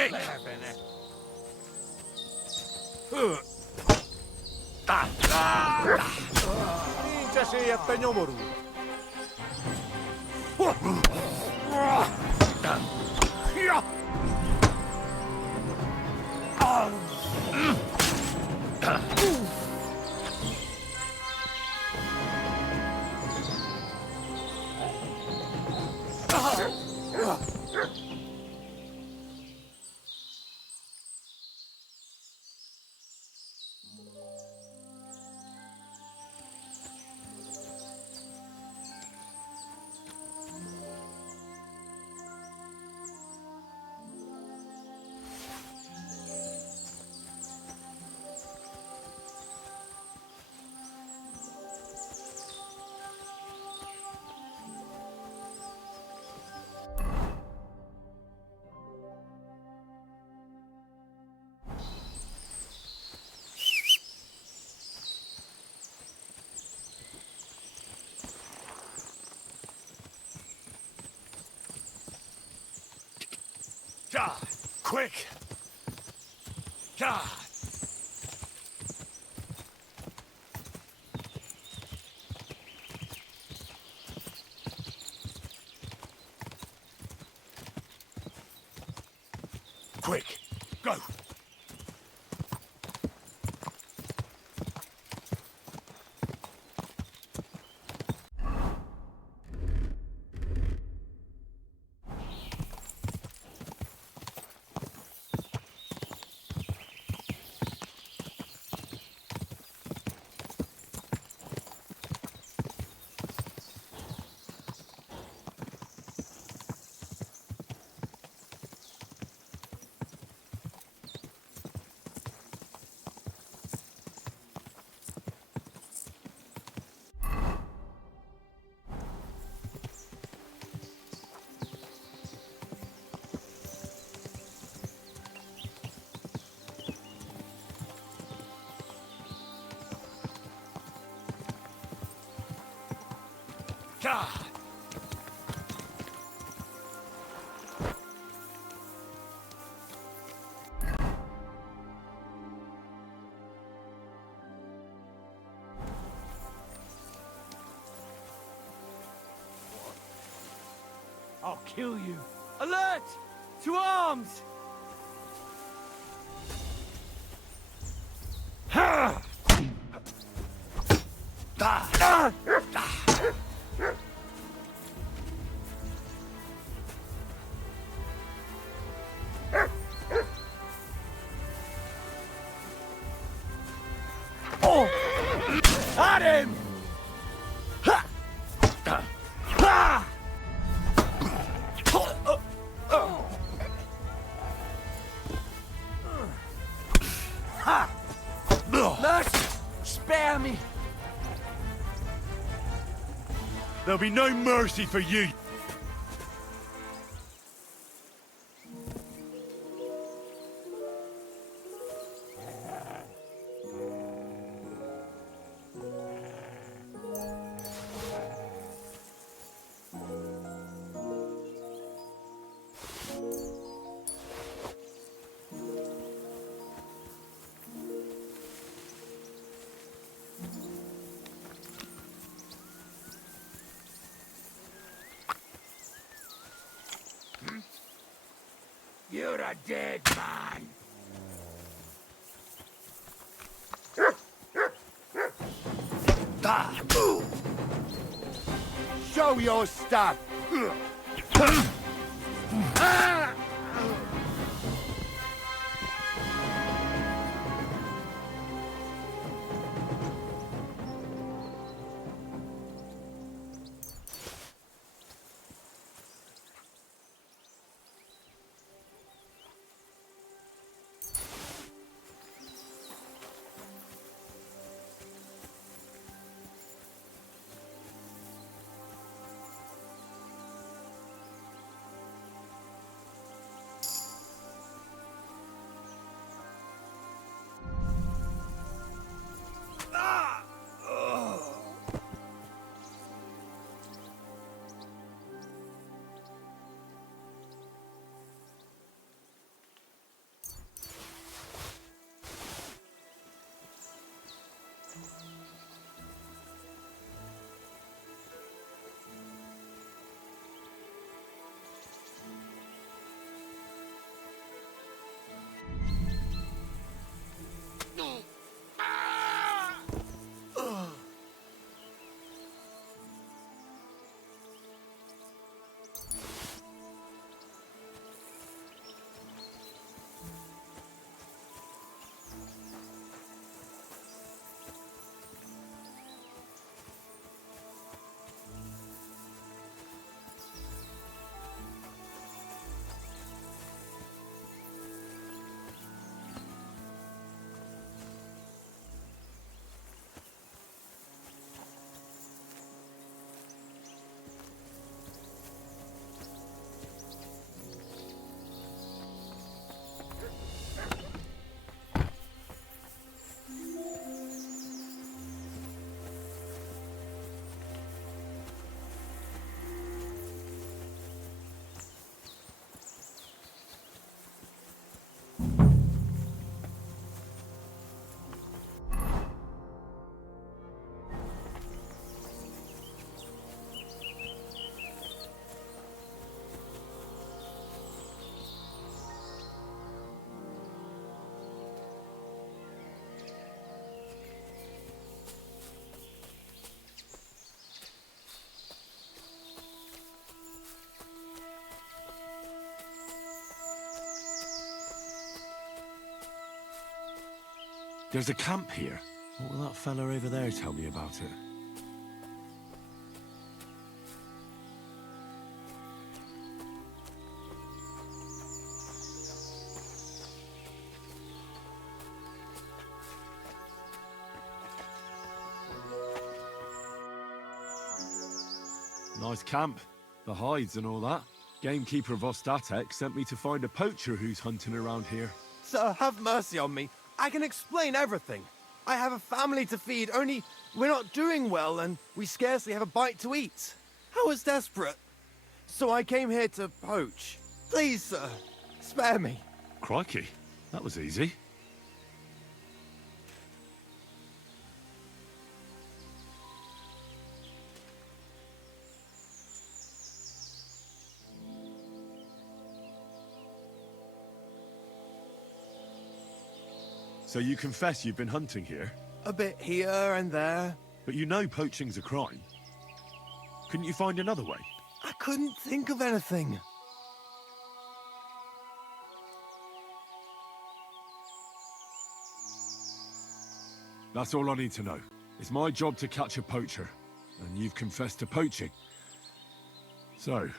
Ей! Minkä sieltä jomoru? Quick! Quick! Go! God! I'll kill you. Alert! To arms! At him! Mercy! Spare me! There'll be no mercy for you. You're a dead man! Show your stuff! There's a camp here. What will that fella over there tell me about it? Nice camp. The hides and all that. Gamekeeper Vostatek sent me to find a poacher who's hunting around here. Sir, have mercy on me. I can explain everything. I have a family to feed, only we're not doing well and we scarcely have a bite to eat. I was desperate. So I came here to poach. Please, sir, spare me. Crikey, that was easy. So you confess you've been hunting here? A bit here and there. But you know poaching's a crime. Couldn't you find another way? I couldn't think of anything. That's all I need to know. It's my job to catch a poacher, and you've confessed to poaching. So,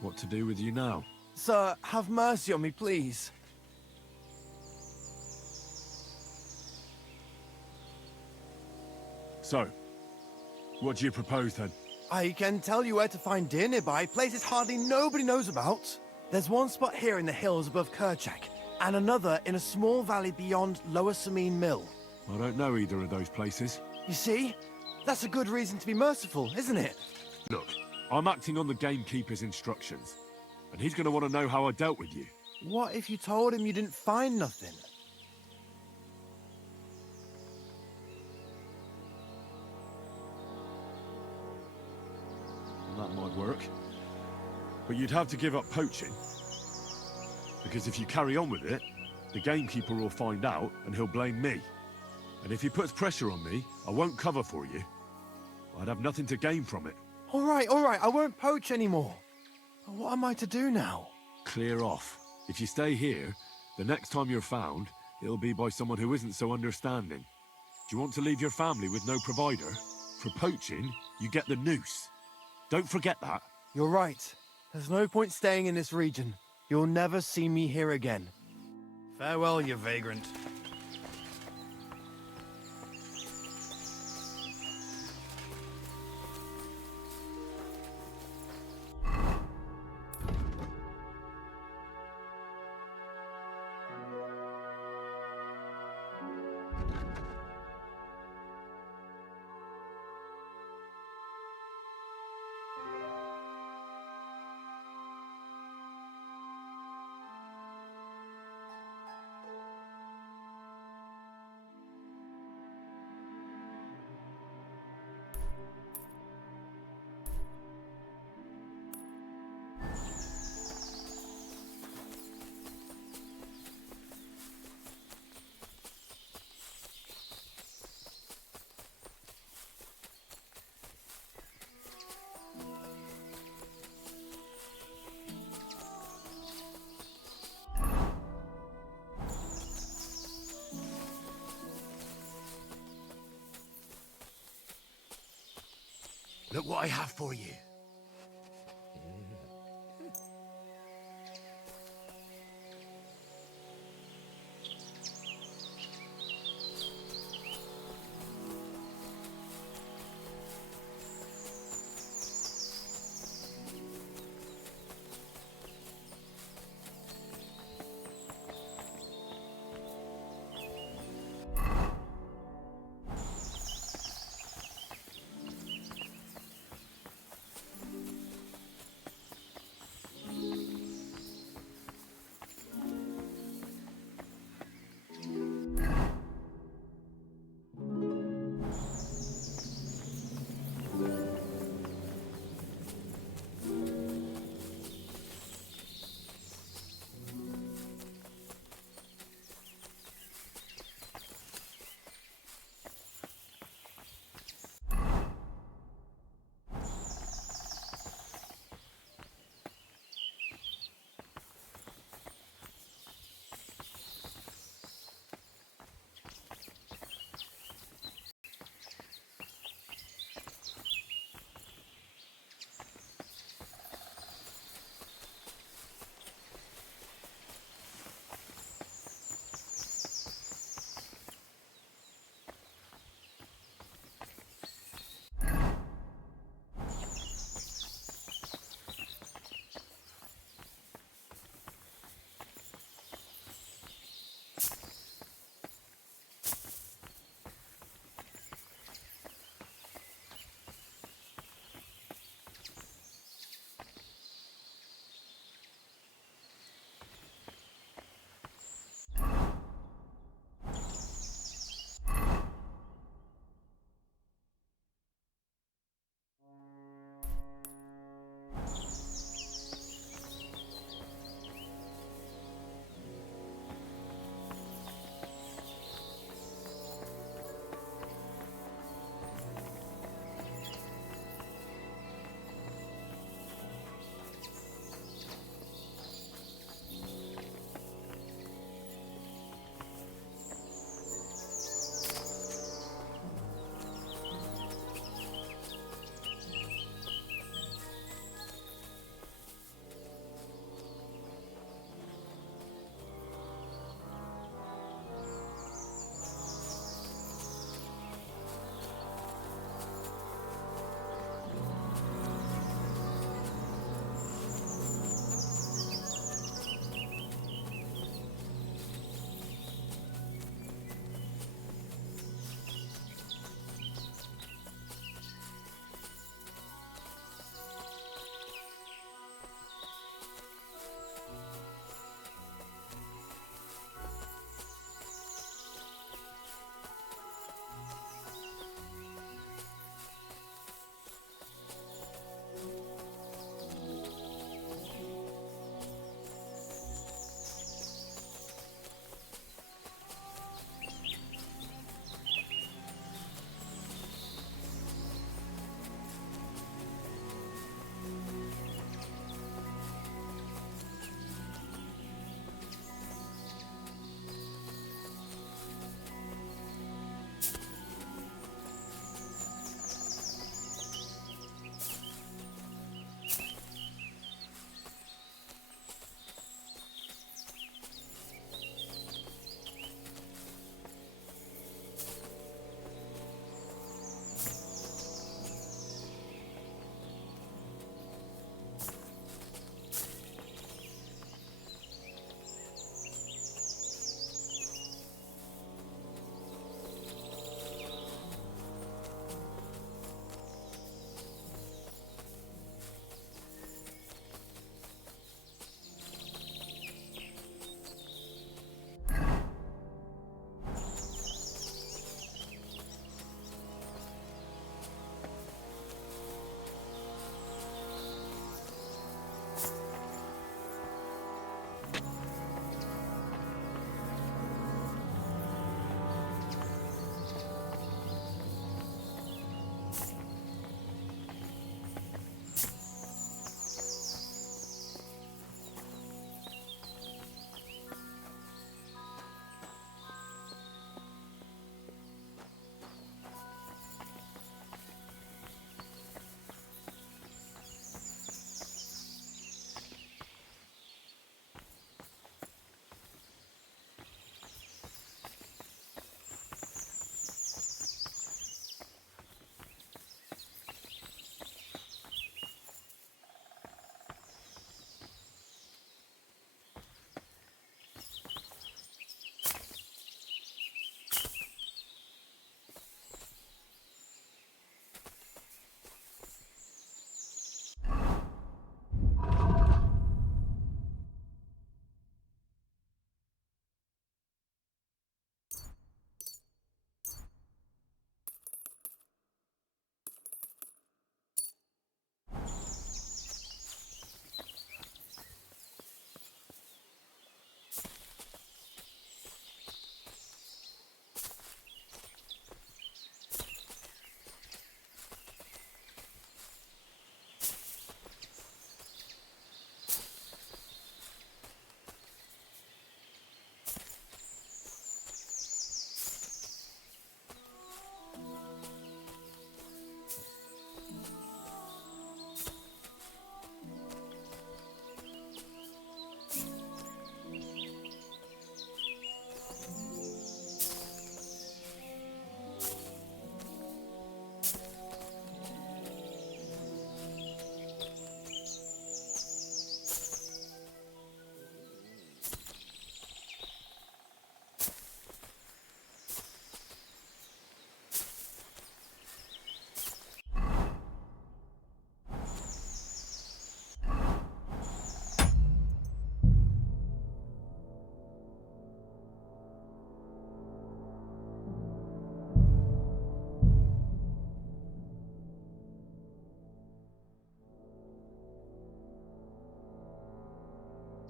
what to do with you now? Sir, have mercy on me, please. So, what do you propose then? I can tell you where to find deer nearby, places hardly nobody knows about. There's one spot here in the hills above Kerchak, and another in a small valley beyond Lower Samine Mill. I don't know either of those places. You see? That's a good reason to be merciful, isn't it? Look, I'm acting on the gamekeeper's instructions, and he's going to want to know how I dealt with you. What if you told him you didn't find nothing? That might work. But you'd have to give up poaching. Because if you carry on with it, the gamekeeper will find out and he'll blame me. And if he puts pressure on me, I won't cover for you. I'd have nothing to gain from it. All right, I won't poach anymore. But what am I to do now? Clear off. If you stay here, the next time you're found, it'll be by someone who isn't so understanding. Do you want to leave your family with no provider? For poaching, you get the noose. Don't forget that. You're right. There's no point staying in this region. You'll never see me here again. Farewell, you vagrant. Look what I have for you.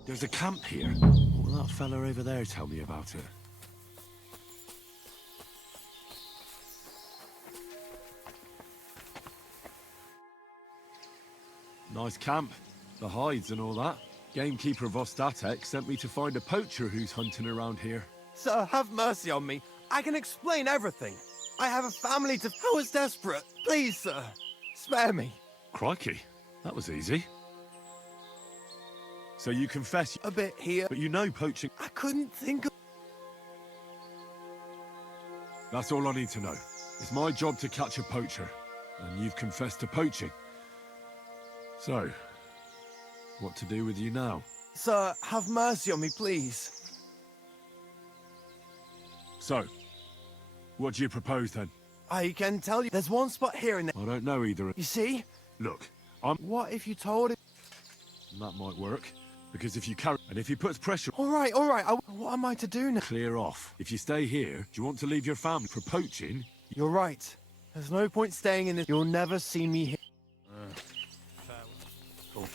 There's a camp here. What will that fella over there tell me about it? Nice camp. The hides and all that. Gamekeeper Vostatek sent me to find a poacher who's hunting around here. Sir, have mercy on me. I can explain everything. I have a family to... I was desperate. Please, sir. Spare me. Crikey, that was easy. So you confess, A bit here. but you know poaching. I couldn't think of... That's all I need to know. It's my job to catch a poacher, and you've confessed to poaching. So, what to do with you now? Sir, have mercy on me, please. So, what do you propose then? I can tell you, there's one spot here and there. I don't know either. You see? Look, What if you told him? that might work. Because if you carry... And if he puts pressure... All right. What am I to do now? Clear off. If you stay here, do you want to leave your family for poaching? You're right. There's no point staying in this. You'll never see me here. Cool.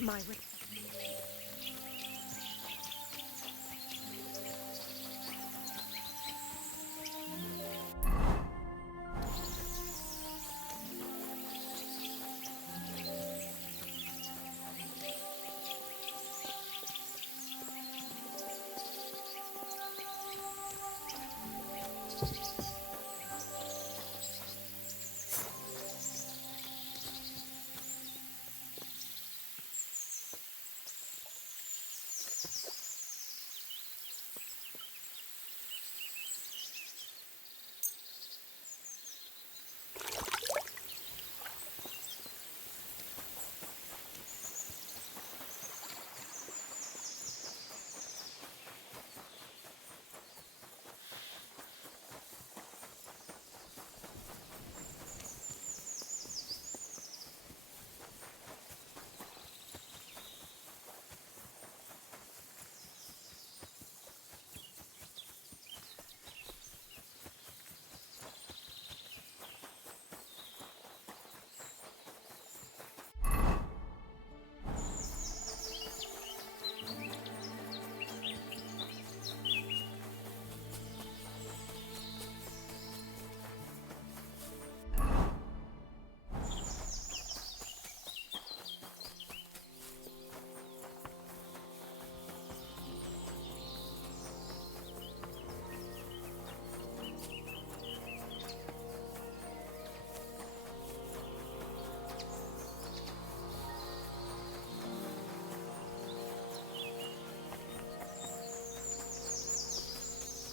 My way.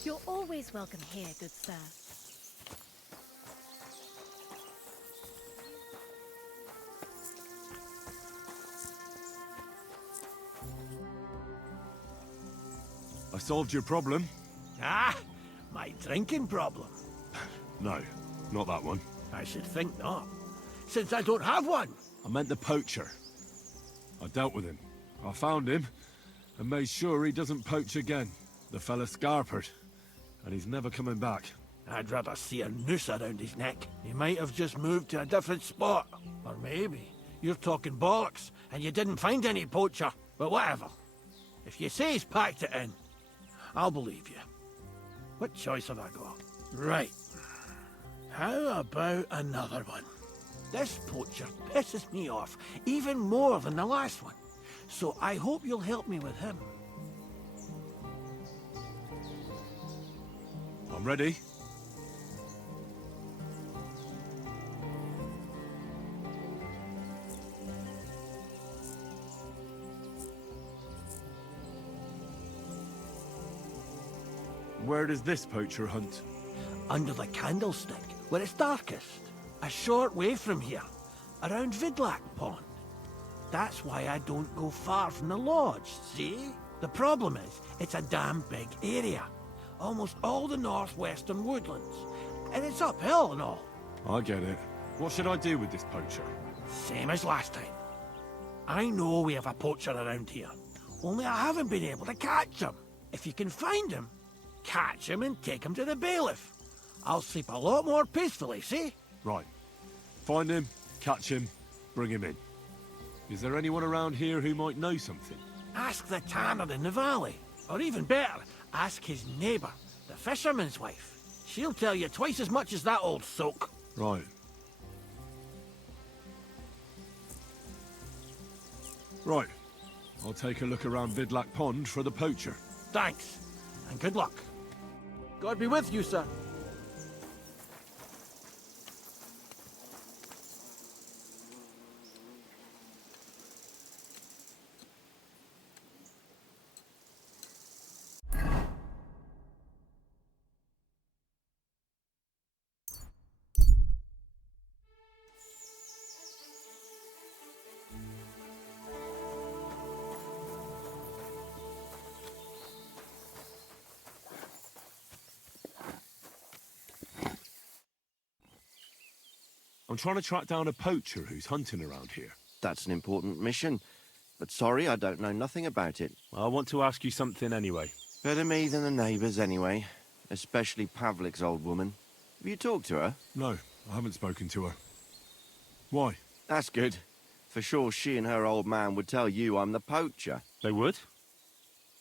You're always welcome here, good sir. I solved your problem. Ah, my drinking problem. No, not that one. I should think not, since I don't have one. I meant the poacher. I dealt with him. I found him and made sure he doesn't poach again. The fella scarpered, and he's never coming back. I'd rather see a noose around his neck. He might have just moved to a different spot. Or maybe you're talking bollocks and you didn't find any poacher. But whatever. If you say he's packed it in, I'll believe you. What choice have I got? Right. How about another one? This poacher pisses me off even more than the last one. So I hope you'll help me with him. I'm ready. Where does this poacher hunt? Under the candlestick, where it's darkest. A short way from here, around Vidlac Pond. That's why I don't go far from the lodge, see? The problem is, it's a damn big area. Almost all the northwestern woodlands. And it's uphill and all. I get it. What should I do with this poacher? Same as last time. I know we have a poacher around here. Only I haven't been able to catch him. If you can find him, catch him and take him to the bailiff. I'll sleep a lot more peacefully, see? Right. Find him, catch him, bring him in. Is there anyone around here who might know something? Ask the tanner in the valley. Or even better, ask his neighbour, the fisherman's wife. She'll tell you twice as much as that old soak. Right. Right. I'll take a look around Vidlac Pond for the poacher. Thanks, and good luck. God be with you, sir. I'm trying to track down a poacher who's hunting around here. That's an important mission. But sorry, I don't know nothing about it. I want to ask you something anyway. Better me than the neighbours anyway. Especially Pavlik's old woman. Have you talked to her? No, I haven't spoken to her. Why? That's good. For sure she and her old man would tell you I'm the poacher. They would?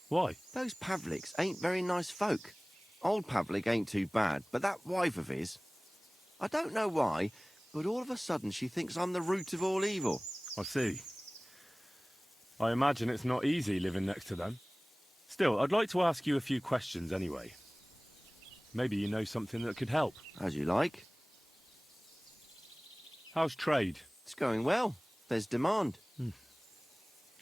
Why? Those Pavliks ain't very nice folk. Old Pavlik ain't too bad, but that wife of his... I don't know why, but all of a sudden she thinks I'm the root of all evil. I see. I imagine it's not easy living next to them. Still, I'd like to ask you a few questions anyway. Maybe you know something that could help. As you like. How's trade? It's going well. There's demand.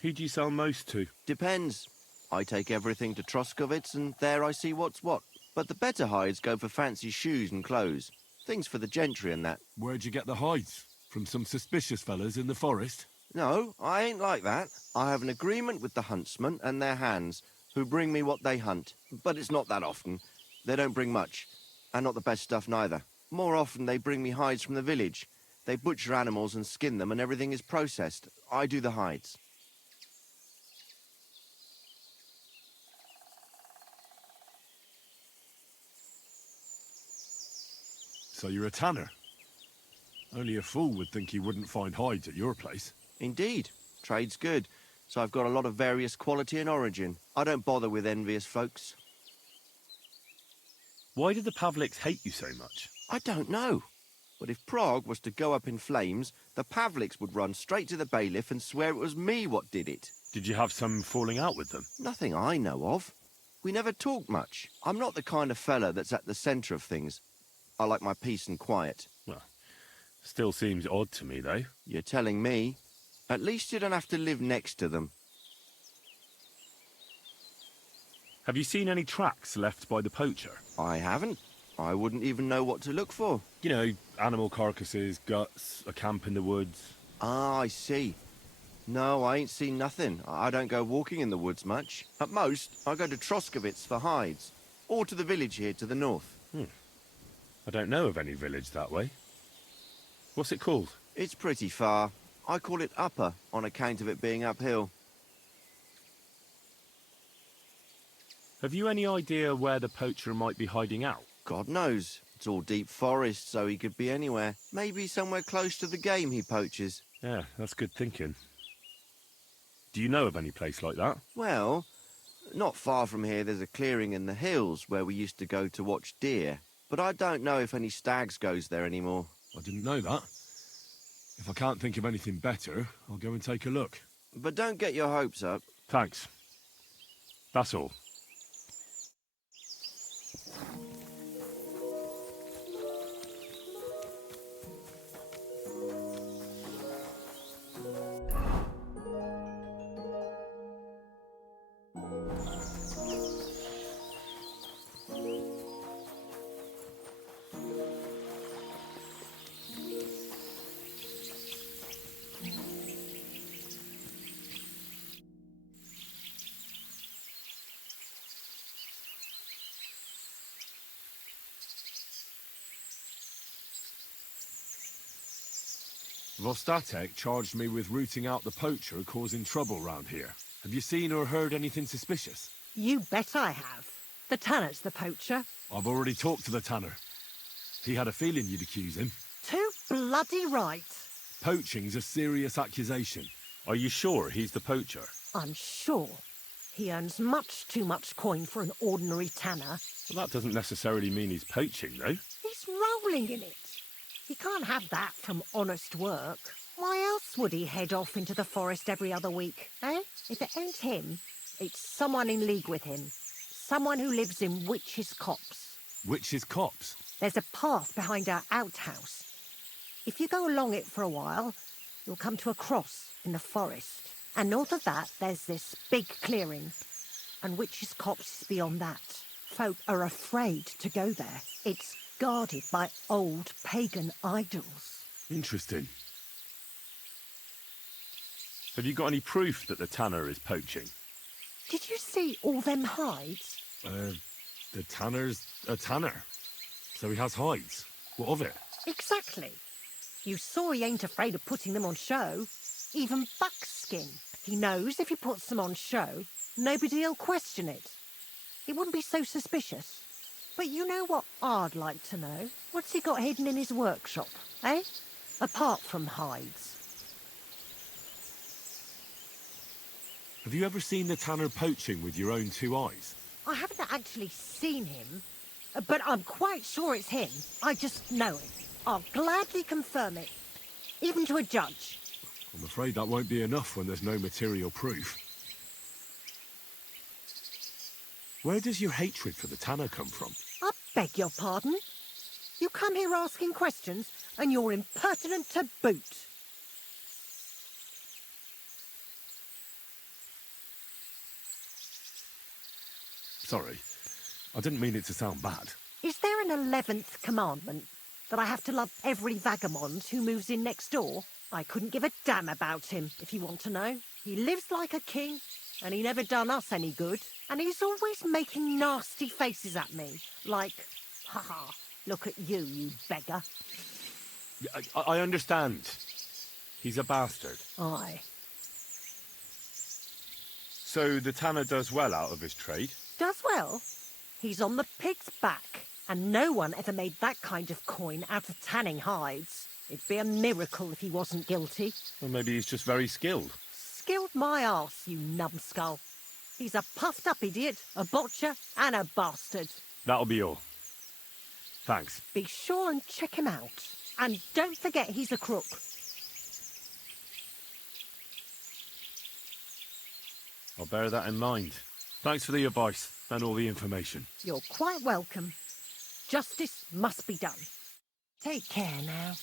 Who do you sell most to? Depends. I take everything to Troskovitz and there I see what's what. But the better hides go for fancy shoes and clothes. Things for the gentry and that. Where'd you get the hides? From some suspicious fellas in the forest? No, I ain't like that. I have an agreement with the huntsmen and their hands, who bring me what they hunt. But it's not that often. They don't bring much. And not the best stuff neither. More often they bring me hides from the village. They butcher animals and skin them and everything is processed. I do the hides. So you're a tanner? Only a fool would think you wouldn't find hides at your place. Indeed. Trade's good. So I've got a lot of various quality and origin. I don't bother with envious folks. Why did the Pavliks hate you so much? I don't know. But if Prague was to go up in flames, the Pavliks would run straight to the bailiff and swear it was me what did it. Did you have some falling out with them? Nothing I know of. We never talk much. I'm not the kind of fella that's at the centre of things. I like my peace and quiet. Well, still seems odd to me, though. You're telling me. At least you don't have to live next to them. Have you seen any tracks left by the poacher? I haven't. I wouldn't even know what to look for. You know, animal carcasses, guts, a camp in the woods. Ah, I see. No, I ain't seen nothing. I don't go walking in the woods much. At most, I go to Troskovitz for hides. Or to the village here to the north. I don't know of any village that way. What's it called? It's pretty far. I call it Upper, on account of it being uphill. Have you any idea where the poacher might be hiding out? God knows. It's all deep forest, so he could be anywhere. Maybe somewhere close to the game he poaches. Yeah, that's good thinking. Do you know of any place like that? Well, not far from here there's a clearing in the hills where we used to go to watch deer. But I don't know if any stags goes there anymore. I didn't know that. If I can't think of anything better, I'll go and take a look. But don't get your hopes up. Thanks. That's all. Vostatek charged me with rooting out the poacher causing trouble round here. Have you seen or heard anything suspicious? You bet I have. The tanner's the poacher. I've already talked to the tanner. He had a feeling you'd accuse him. Too bloody right. Poaching's a serious accusation. Are you sure he's the poacher? I'm sure. He earns much too much coin for an ordinary tanner. Well, that doesn't necessarily mean he's poaching, though. He's rolling in it. He can't have that from honest work. Why else would he head off into the forest every other week, eh? If it ain't him, it's someone in league with him. Someone who lives in Witch's Copse. Witch's Copse? There's a path behind our outhouse. If you go along it for a while, you'll come to a cross in the forest. And north of that, there's this big clearing. And Witch's Copse is beyond that. Folk are afraid to go there. It's guarded by old pagan idols. Interesting. Have you got any proof that the tanner is poaching? Did you see all them hides? The tanner's a tanner. So he has hides. What of it? Exactly. You saw he ain't afraid of putting them on show. Even buckskin. He knows if he puts them on show, nobody'll question it. He wouldn't be so suspicious. But you know what I'd like to know? What's he got hidden in his workshop, eh? Apart from hides. Have you ever seen the tanner poaching with your own two eyes? I haven't actually seen him, but I'm quite sure it's him. I just know it. I'll gladly confirm it, even to a judge. I'm afraid that won't be enough when there's no material proof. Where does your hatred for the tanner come from? I beg your pardon? You come here asking questions, and you're impertinent to boot. Sorry, I didn't mean it to sound bad. Is there an 11th commandment? That I have to love every vagabond who moves in next door? I couldn't give a damn about him, if you want to know. He lives like a king, and he never done us any good. And he's always making nasty faces at me, like, haha, look at you, you beggar. I understand. He's a bastard. Aye. So the tanner does well out of his trade? Does well. He's on the pig's back, and no one ever made that kind of coin out of tanning hides. It'd be a miracle if he wasn't guilty. Or maybe he's just very skilled. Skilled my arse, you numbskull. He's a puffed-up idiot, a botcher, and a bastard. That'll be all. Thanks. Be sure and check him out. And don't forget he's a crook. I'll bear that in mind. Thanks for the advice and all the information. You're quite welcome. Justice must be done. Take care now.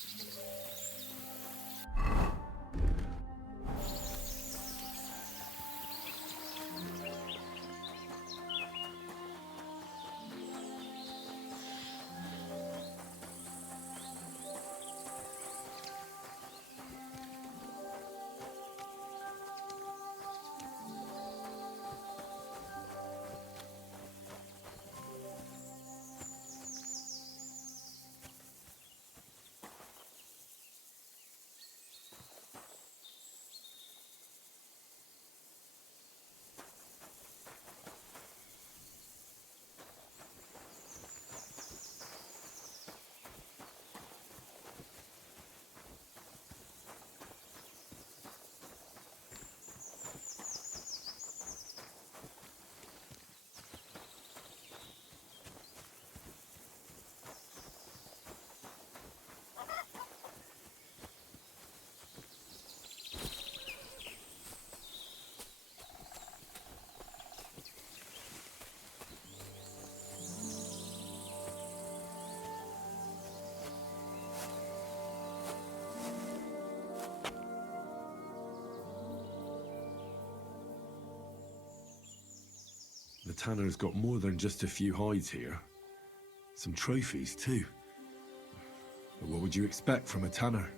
The tanner's got more than just a few hides here. Some trophies, too. But what would you expect from a tanner?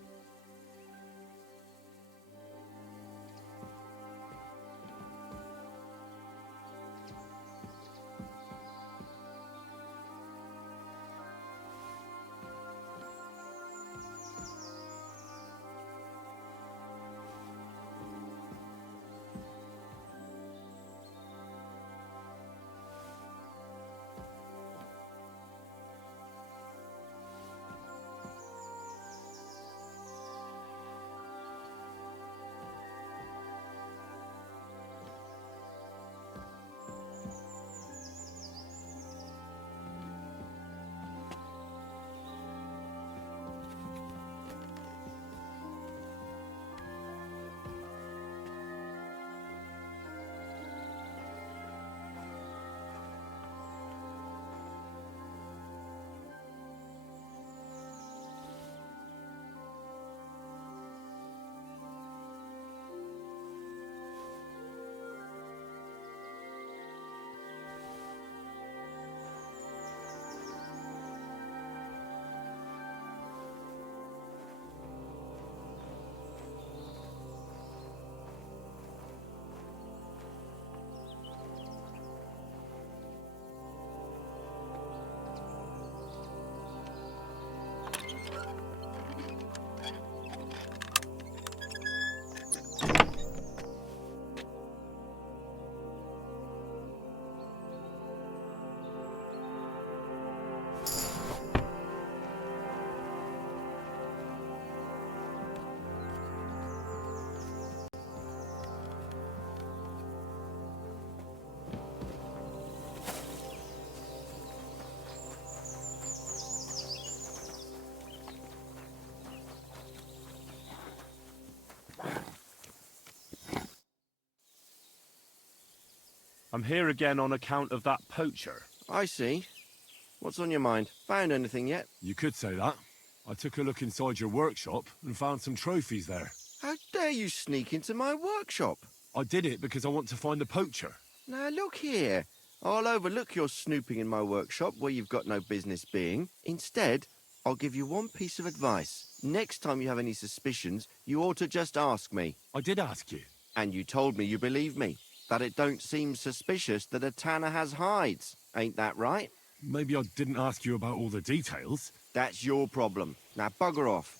I'm here again on account of that poacher. I see. What's on your mind? Found anything yet? You could say that. I took a look inside your workshop and found some trophies there. How dare you sneak into my workshop? I did it because I want to find the poacher. Now look here. I'll overlook your snooping in my workshop where you've got no business being. Instead, I'll give you one piece of advice. Next time you have any suspicions, you ought to just ask me. I did ask you. And you told me you believe me. That it don't seem suspicious that a tanner has hides. Ain't that right? Maybe I didn't ask you about all the details. That's your problem. Now bugger off.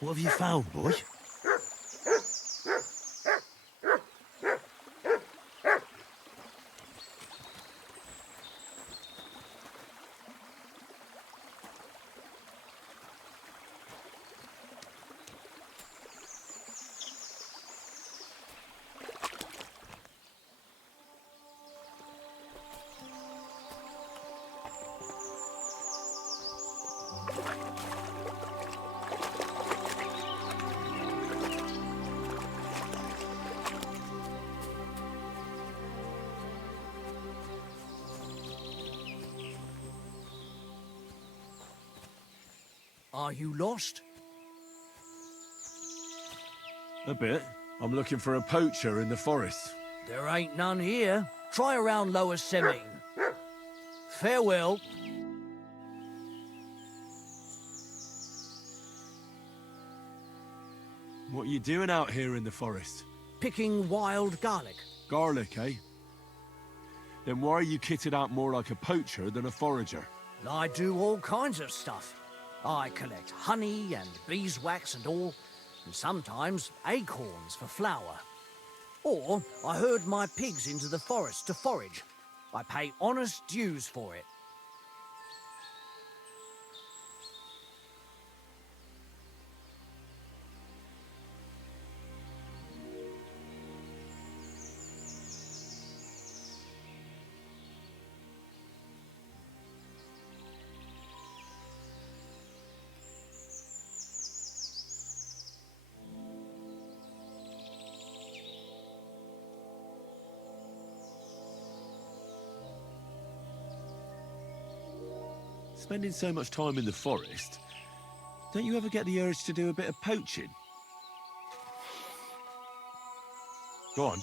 What have you found, boy? Are you lost? A bit. I'm looking for a poacher in the forest. There ain't none here. Try around Lower Semine. Farewell. What are you doing out here in the forest? Picking wild garlic. Garlic, eh? Then why are you kitted out more like a poacher than a forager? I do all kinds of stuff. I collect honey and beeswax and all, and sometimes acorns for flour. Or I herd my pigs into the forest to forage. I pay honest dues for it. Spending so much time in the forest, don't you ever get the urge to do a bit of poaching? Go on.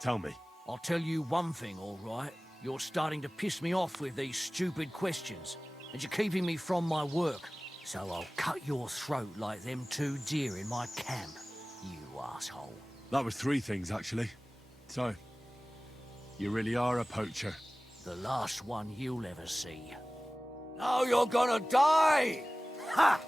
Tell me. I'll tell you one thing, all right? You're starting to piss me off with these stupid questions, and you're keeping me from my work. So I'll cut your throat like them two deer in my camp, you asshole. That was 3 things, actually. So, you really are a poacher. The last one you'll ever see. Now you're gonna die! Ha!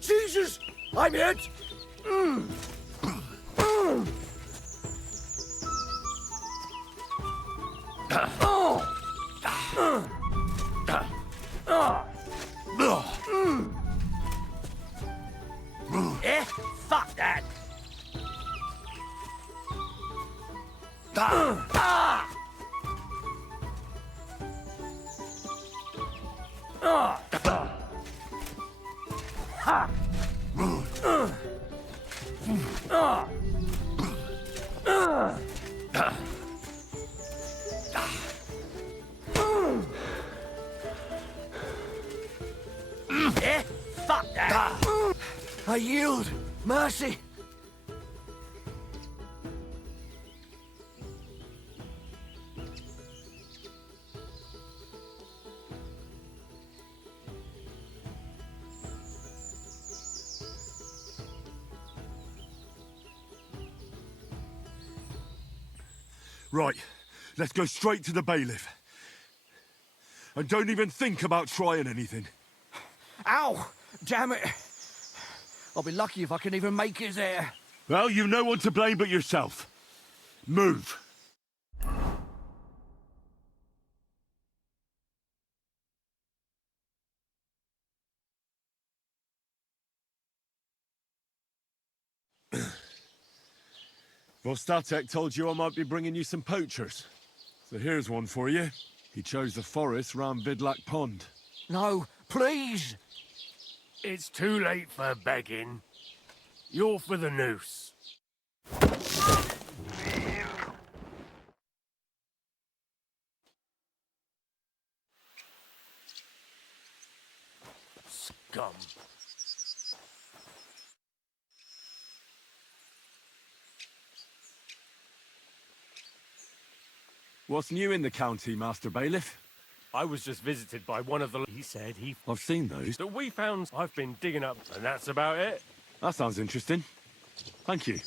Jesus! I'm hit! Eh? Fuck that! Eh? Fuck that! I yield. Mercy. Right, let's go straight to the bailiff. And don't even think about trying anything. Ow! Damn it! I'll be lucky if I can even make it there. Well, you've no one to blame but yourself. Move. Vostatek told you I might be bringing you some poachers. So here's one for you. He chose the forest round Vidlak Pond. No, please! It's too late for begging. You're for the noose. Scum. What's new in the county, Master Bailiff? I was just visited by one of the... He said I've seen those. that we found. I've been digging up, and that's about it. That sounds interesting. Thank you.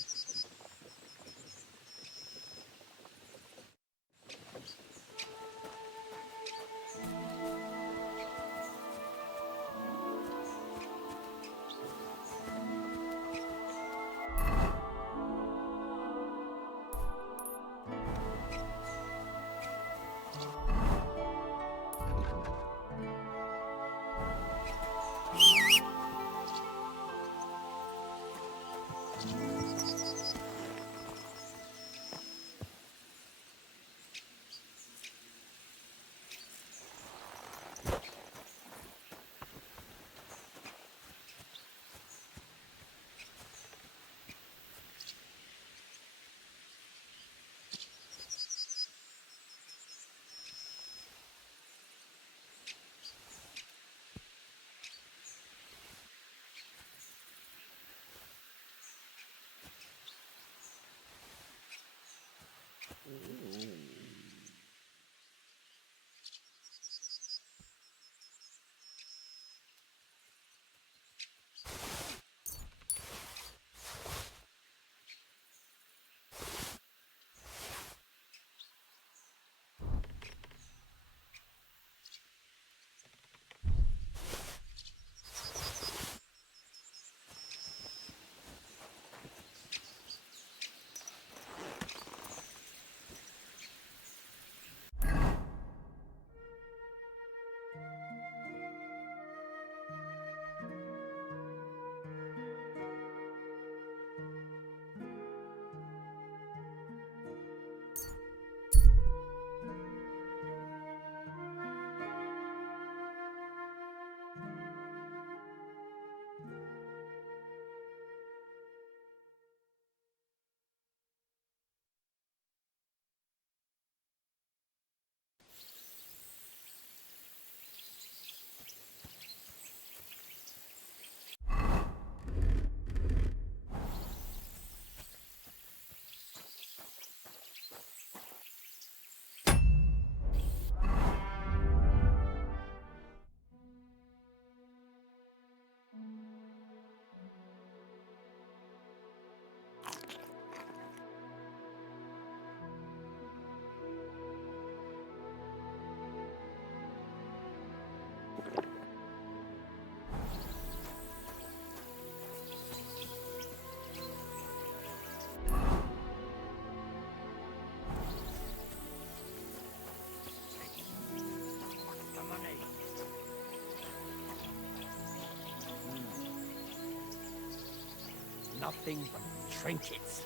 nothing but trinkets.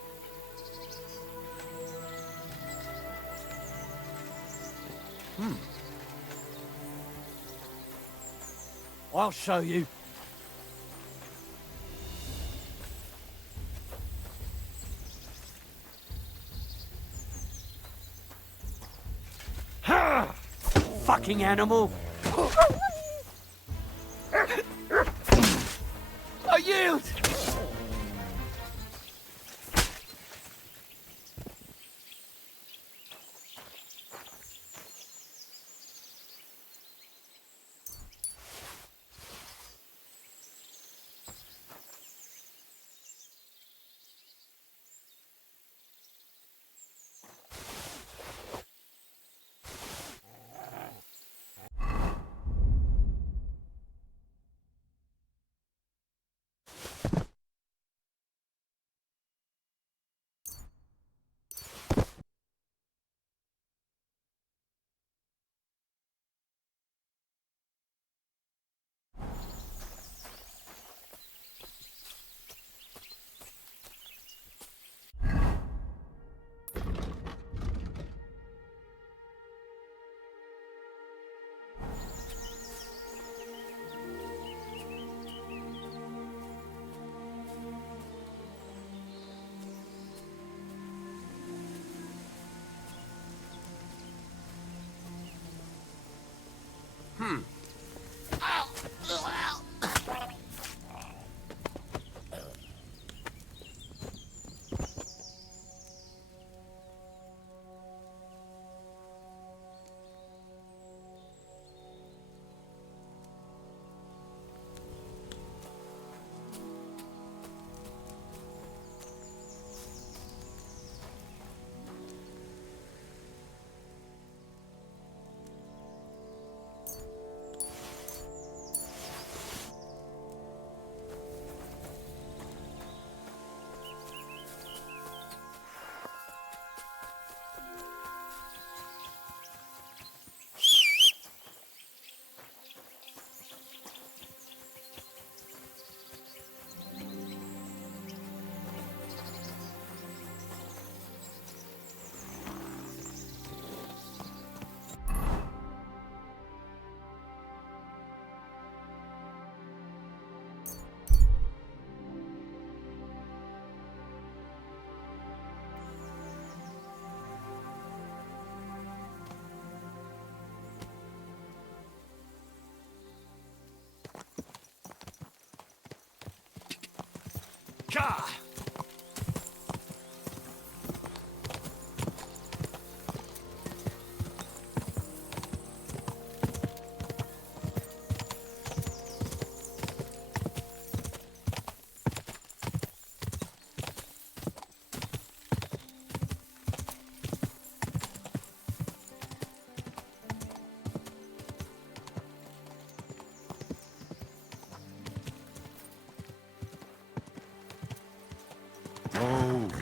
I'll show you. Ha! Fucking animal! I yield! Ka!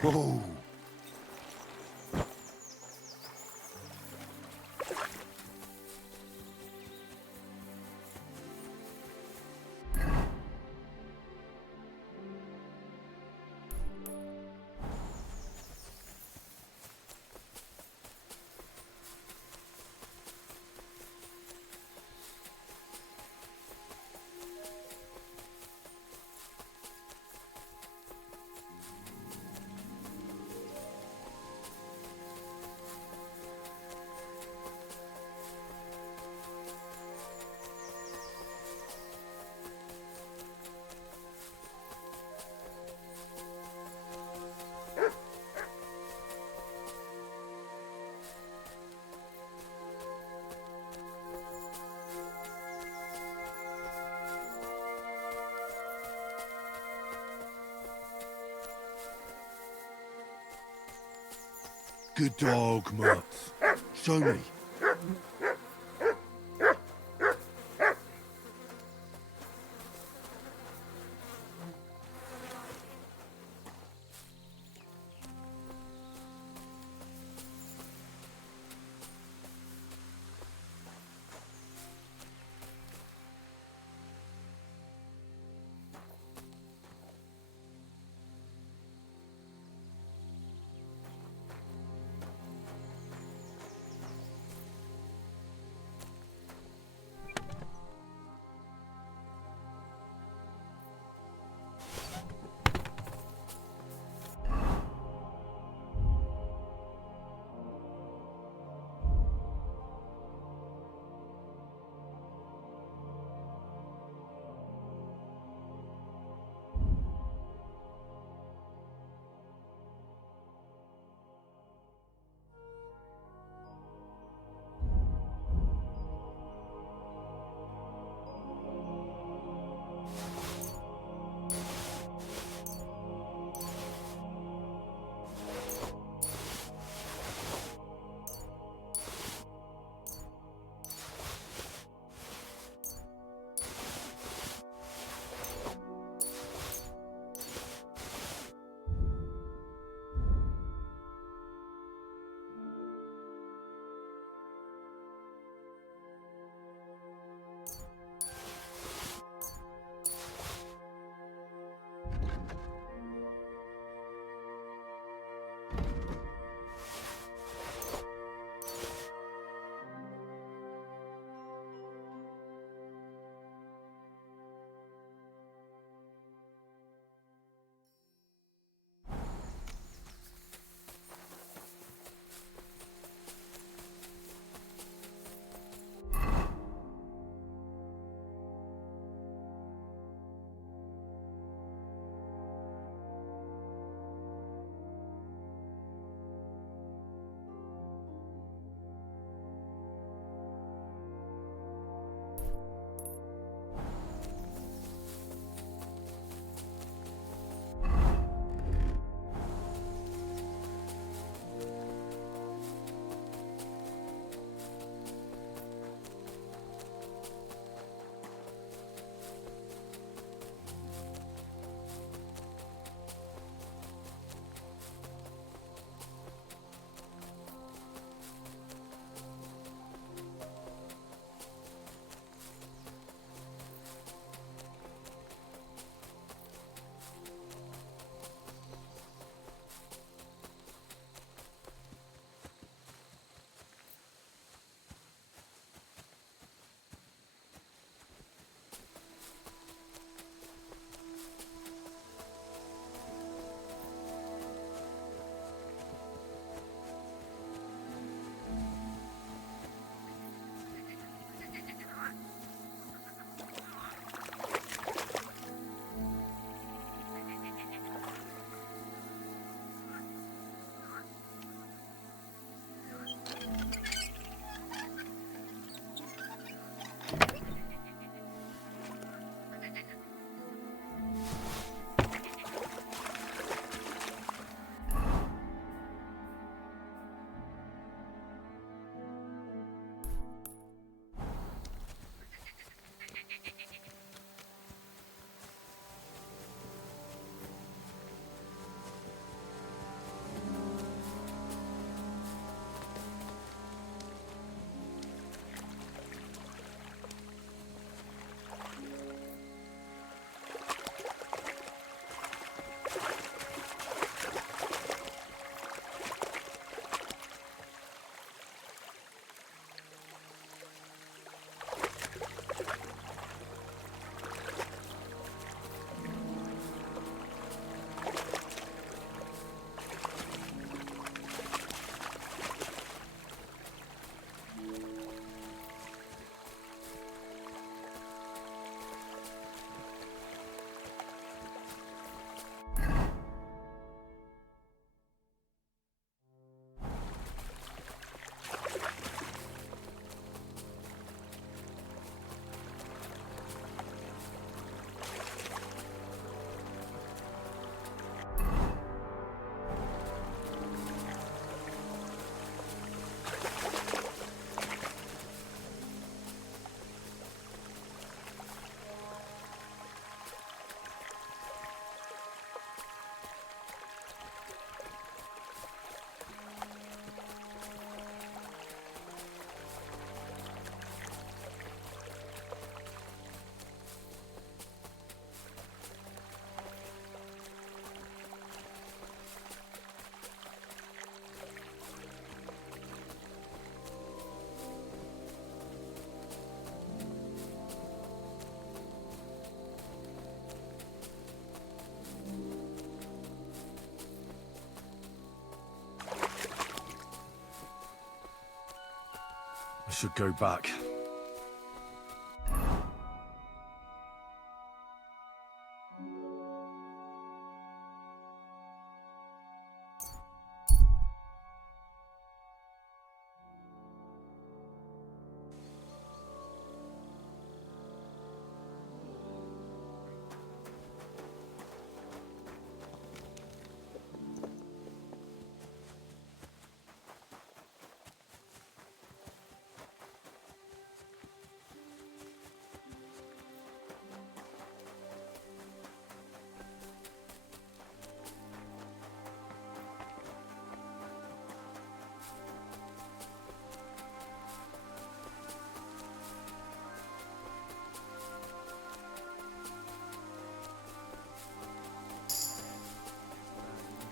Oh. Good dog, Mutt. Show me. I should go back.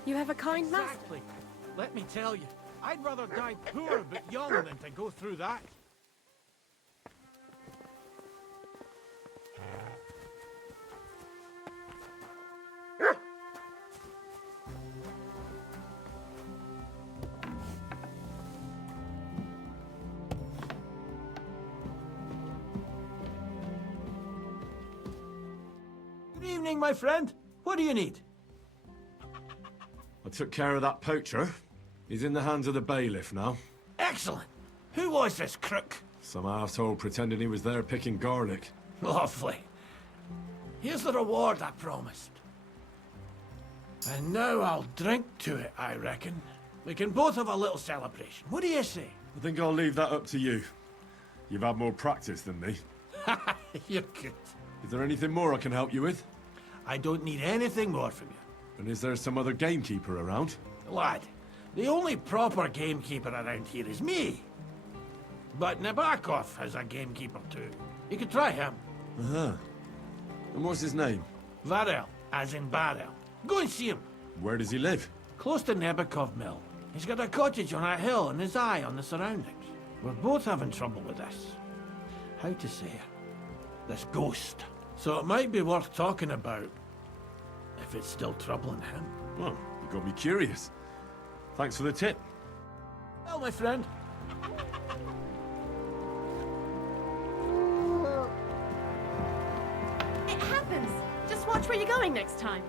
You have a kind master. Exactly. Let me tell you, I'd rather die poor but young than to go through that. Good evening, my friend. What do you need? I took care of that poacher. He's in the hands of the bailiff now. Excellent. Who was this crook? Some asshole pretending he was there picking garlic. Lovely. Here's the reward I promised. And now I'll drink to it, I reckon. We can both have a little celebration. What do you say? I think I'll leave that up to you. You've had more practice than me. You're good. Is there anything more I can help you with? I don't need anything more from you. And is there some other gamekeeper around? Lad, the only proper gamekeeper around here is me. But Nabokov has a gamekeeper too. You could try him. Uh-huh. And what's his name? Varel, as in barrel. Go and see him. Where does he live? Close to Nabokov Mill. He's got a cottage on a hill and his eye on the surroundings. We're both having trouble with this. How to say it? This ghost. So it might be worth talking about. If it's still troubling him. Well, you got me curious. Thanks for the tip. Well, my friend. It happens. Just watch where you're going next time.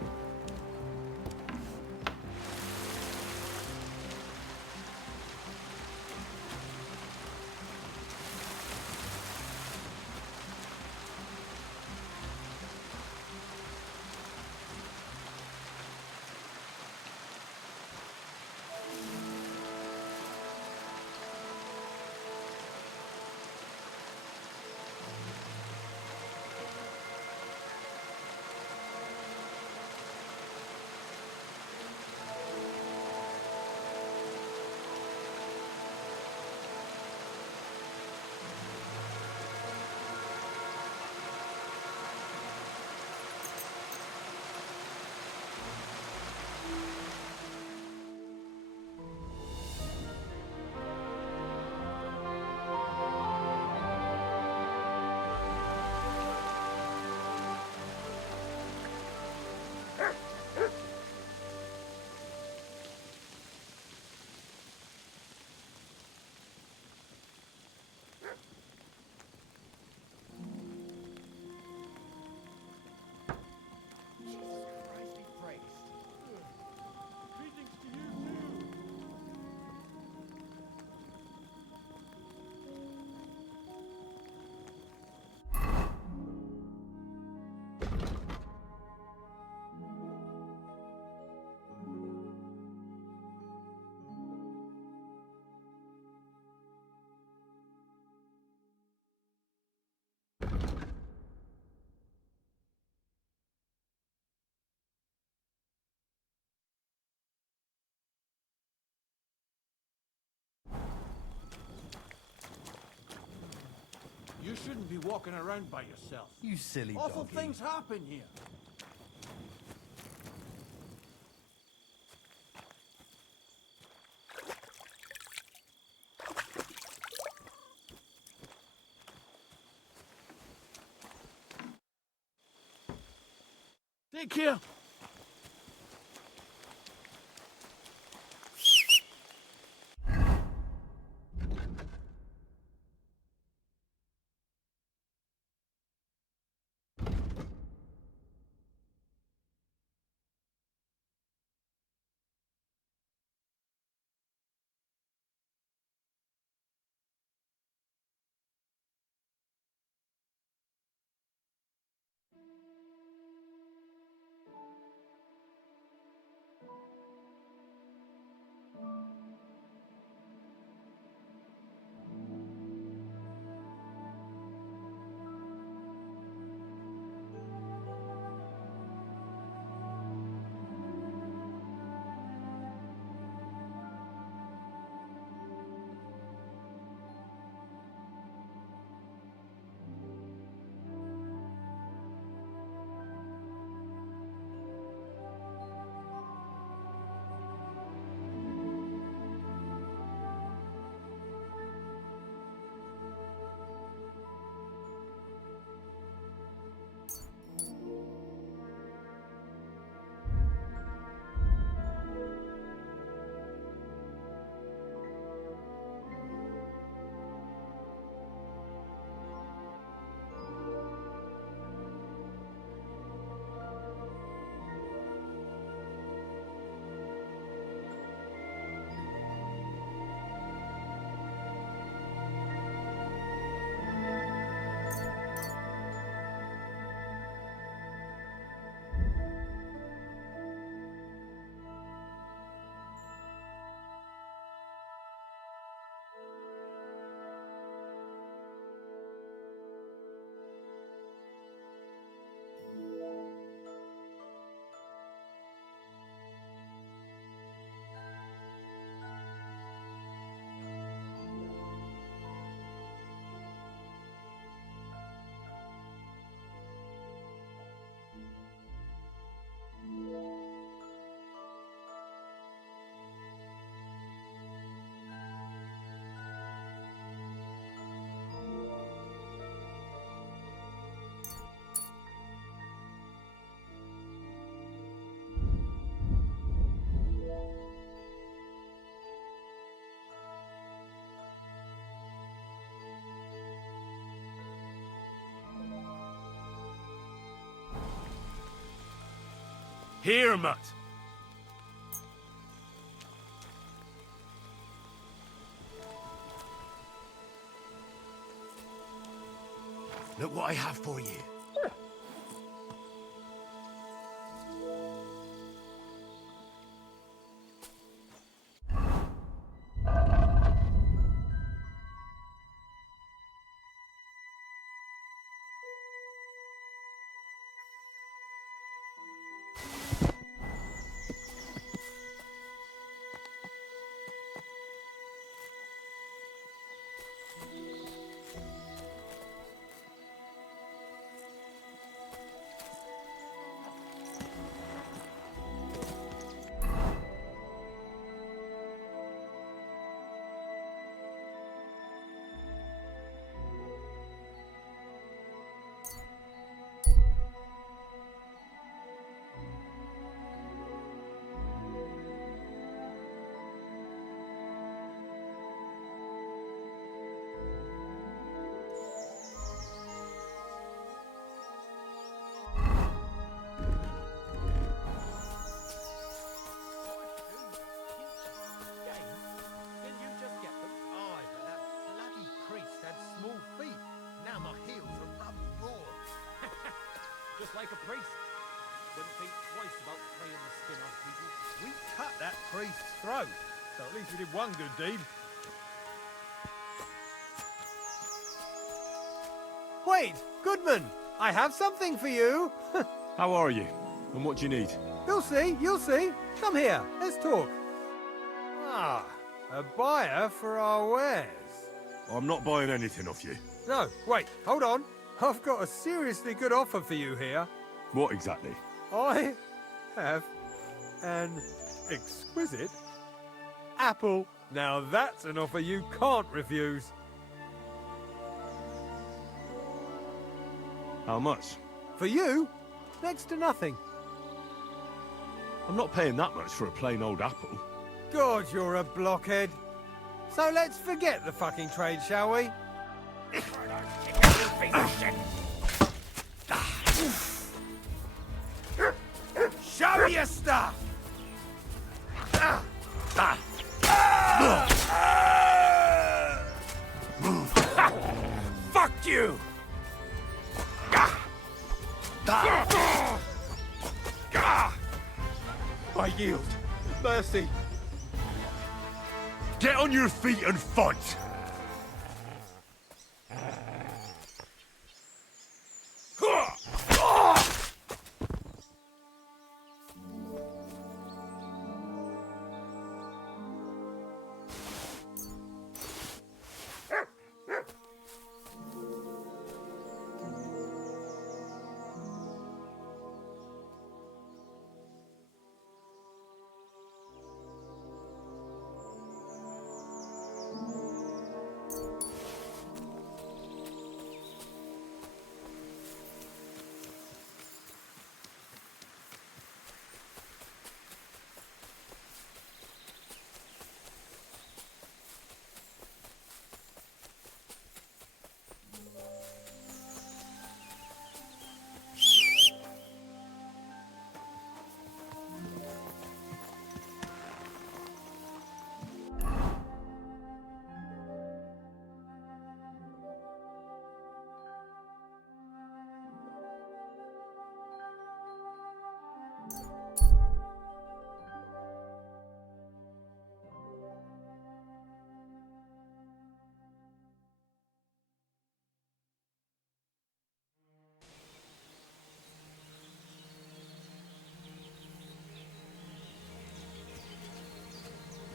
You shouldn't be walking around by yourself. You silly Awful donkey. things happen here. Take care. Here, mutt. Look what I have for you. Just like a priest. Wouldn't think twice about playing the skin off people. We cut that priest's throat, so at least we did one good deed. Wait, Goodman, I have something for you. How are you? And what do you need? You'll see, you'll see. Come here, let's talk. Ah, a buyer for our wares. I'm not buying anything off you. No, wait, hold on. I've got a seriously good offer for you here. What exactly? I have an exquisite apple. Now that's an offer you can't refuse. How much? For you, next to nothing. I'm not paying that much for a plain old apple. God, you're a blockhead. So let's forget the fucking trade, shall we? Show me your stuff! Fuck you! I yield. Mercy. Get on your feet and fight!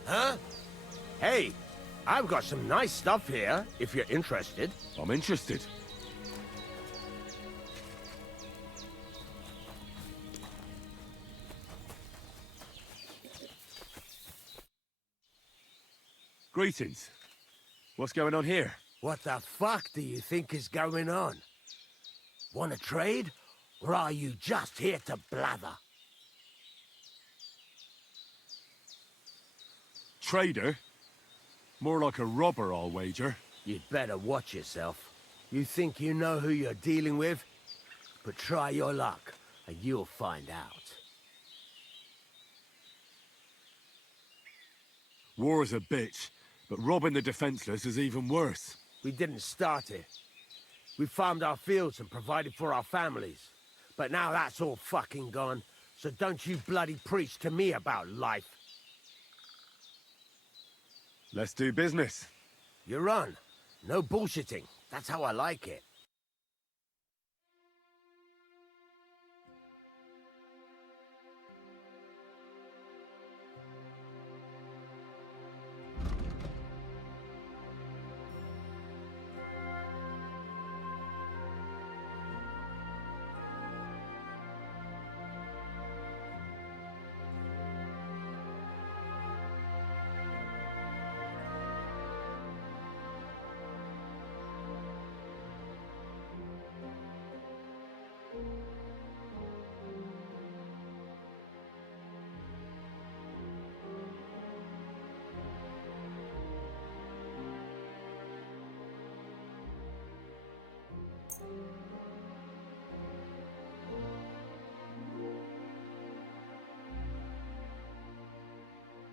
Huh? Hey, I've got some nice stuff here, if you're interested. I'm interested. Greetings. What's going on here? What the fuck do you think is going on? Want to trade? Or are you just here to blather? Trader? More like a robber, I'll wager. You'd better watch yourself. You think you know who you're dealing with? But try your luck, and you'll find out. War is a bitch, but robbing the defenseless is even worse. We didn't start it. We farmed our fields and provided for our families. But now that's all fucking gone, so don't you bloody preach to me about life. Let's do business. You're on. No bullshitting. That's how I like it.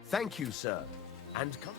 Thank you, sir. And come...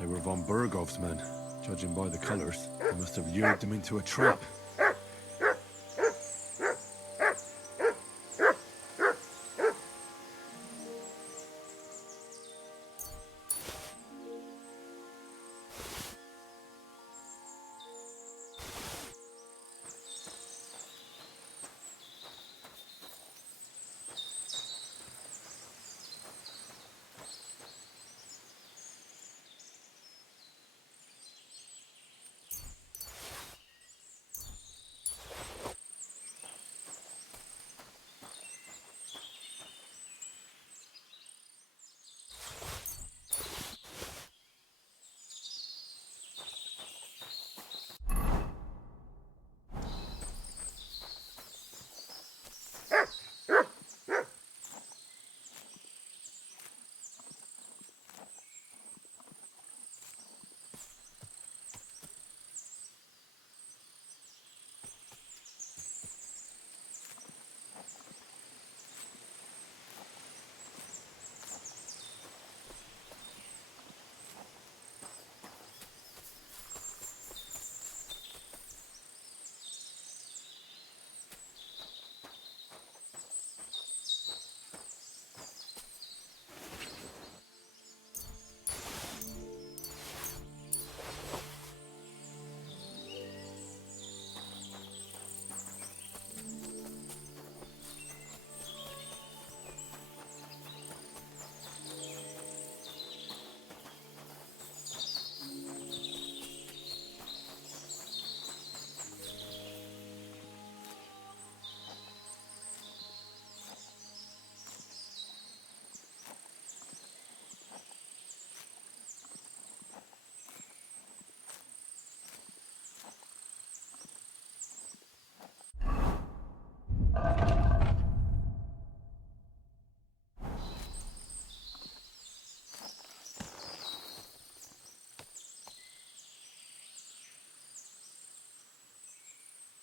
They were von Bergov's men. Judging by the colours, they must have lured them into a trap.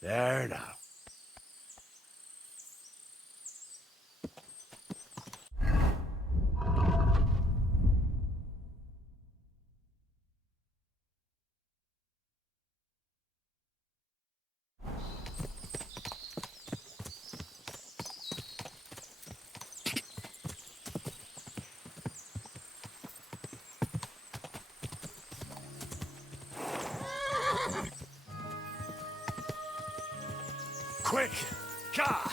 There now. Quick! Car!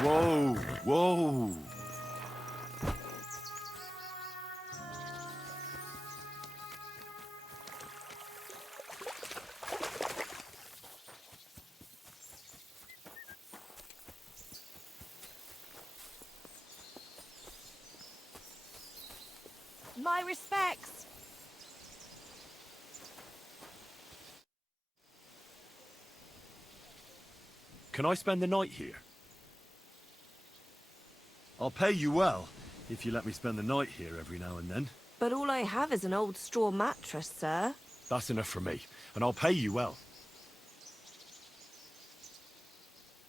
Whoa! Whoa! My respects. Can I spend the night here? I'll pay you well, if you let me spend the night here every now and then. But all I have is an old straw mattress, sir. That's enough for me, and I'll pay you well.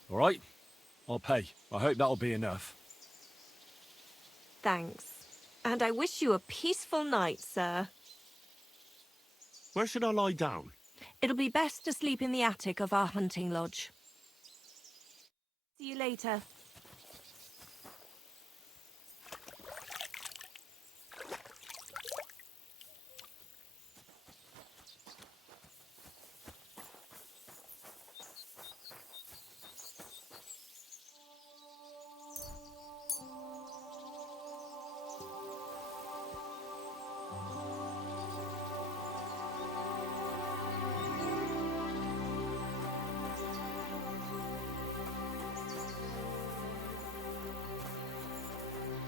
All right? I'll pay. I hope that'll be enough. Thanks. And I wish you a peaceful night, sir. Where should I lie down? It'll be best to sleep in the attic of our hunting lodge. See you later.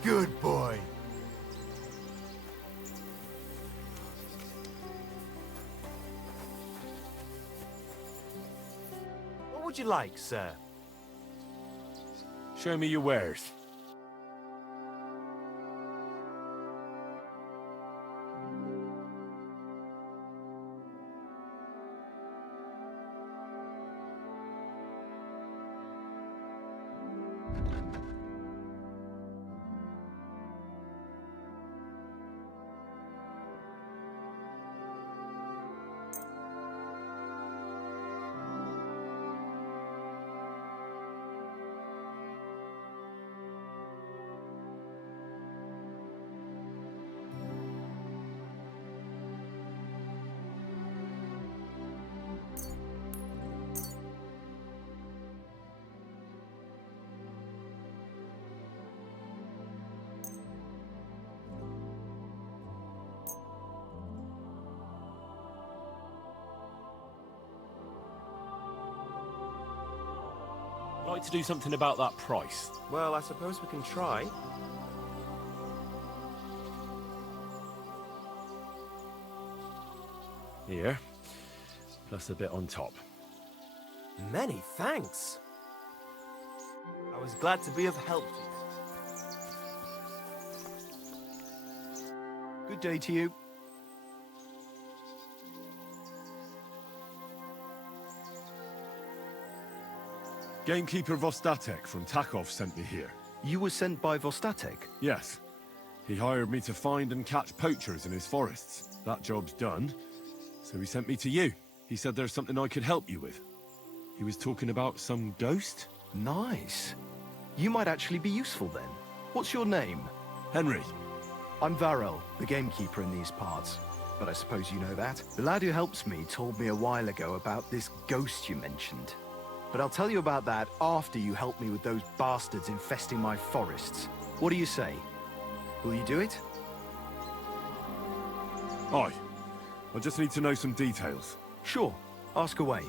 Good boy. What would you like, sir? Show me your wares. like to do something about that price? Well, I suppose we can try. Here, plus a bit on top. Many thanks. I was glad to be of help to you. Good day to you. Gamekeeper Vostatek from Takov sent me here. You were sent by Vostatek? Yes. He hired me to find and catch poachers in his forests. That job's done, so he sent me to you. He said there's something I could help you with. He was talking about some ghost? Nice. You might actually be useful then. What's your name? Henry. I'm Varel, the gamekeeper in these parts. But I suppose you know that. The lad who helps me told me a while ago about this ghost you mentioned. But I'll tell you about that after you help me with those bastards infesting my forests. What do you say? Will you do it? Aye. I just need to know some details. Sure. Ask away.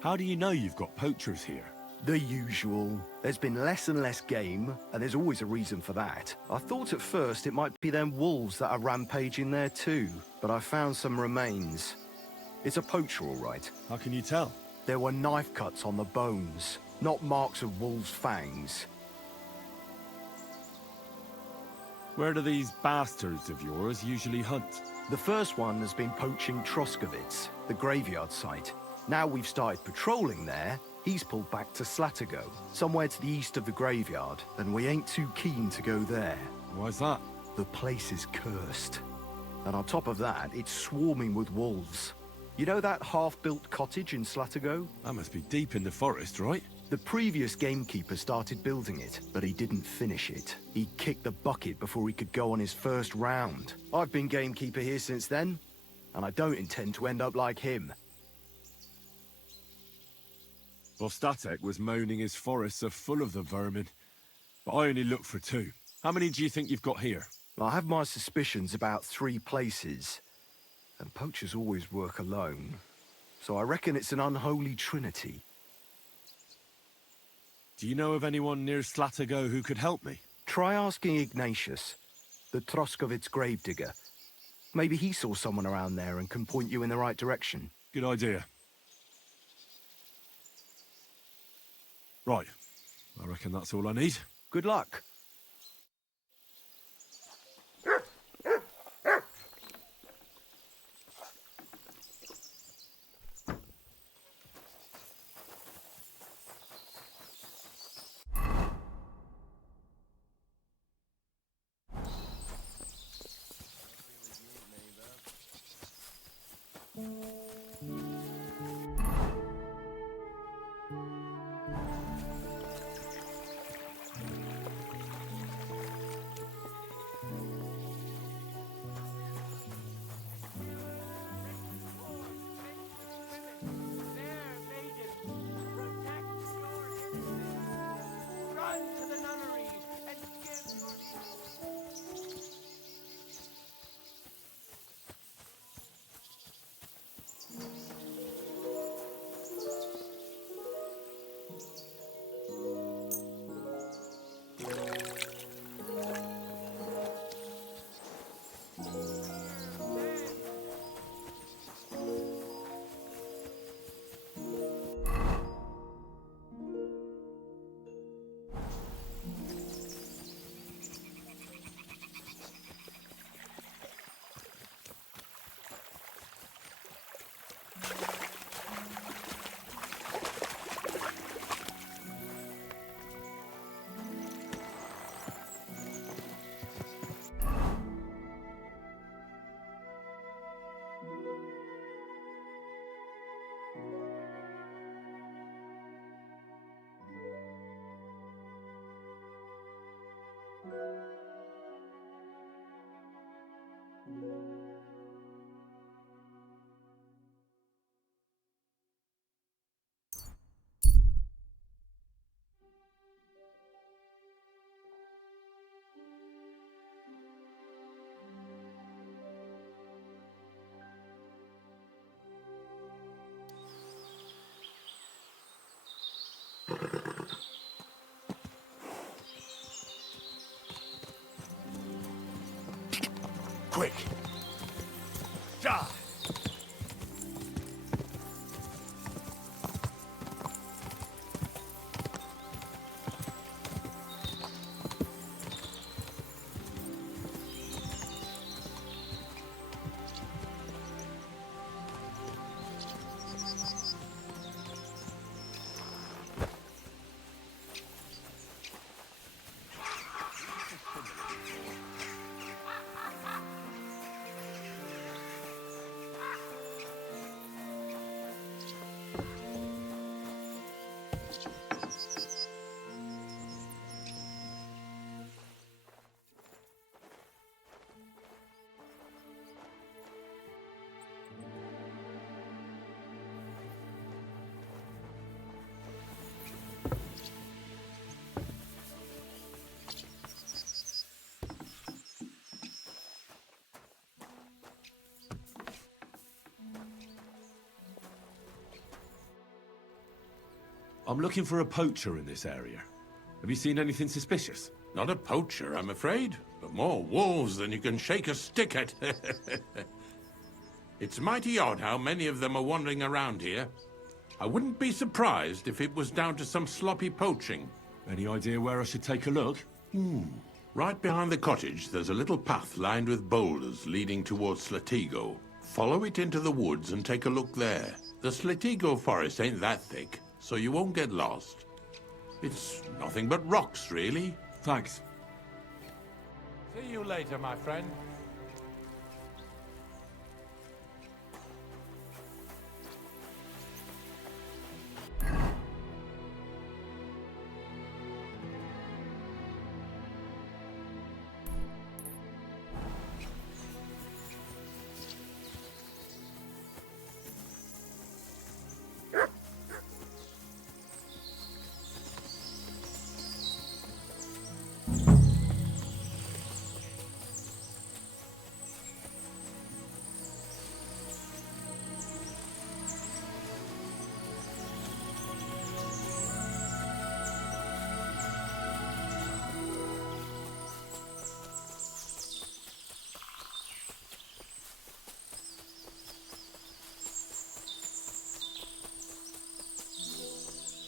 How do you know you've got poachers here? The usual. There's been less and less game, and there's always a reason for that. I thought at first it might be them wolves that are rampaging there too, but I found some remains. It's a poacher, all right. How can you tell? There were knife cuts on the bones, not marks of wolves' fangs. Where do these bastards of yours usually hunt? The first one has been poaching Troskovitz, the graveyard site. Now we've started patrolling there, he's pulled back to Slatigo, somewhere to the east of the graveyard, and we ain't too keen to go there. Why's that? The place is cursed. And on top of that, it's swarming with wolves. You know that half-built cottage in Slatigo? That must be deep in the forest, right? The previous gamekeeper started building it, but he didn't finish it. He kicked the bucket before he could go on his first round. I've been gamekeeper here since then, and I don't intend to end up like him. Vostatek was moaning his forests are full of the vermin, but I only looked for 2. How many do you think you've got here? I have my suspicions about 3 places, and poachers always work alone. So I reckon it's an unholy trinity. Do you know of anyone near Slatigo who could help me? Try asking Ignatius, the Troskovitz gravedigger. Maybe he saw someone around there and can point you in the right direction. Good idea. Right. I reckon that's all I need. Good luck. Quick. Ja. I'm looking for a poacher in this area. Have you seen anything suspicious? Not a poacher, I'm afraid, but more wolves than you can shake a stick at. It's mighty odd how many of them are wandering around here. I wouldn't be surprised if it was down to some sloppy poaching. Any idea where I should take a look? Right behind the cottage, there's a little path lined with boulders leading towards Slatigo. Follow it into the woods and take a look there. The Slatigo forest ain't that thick, so you won't get lost. It's nothing but rocks, really. Thanks. See you later, my friend.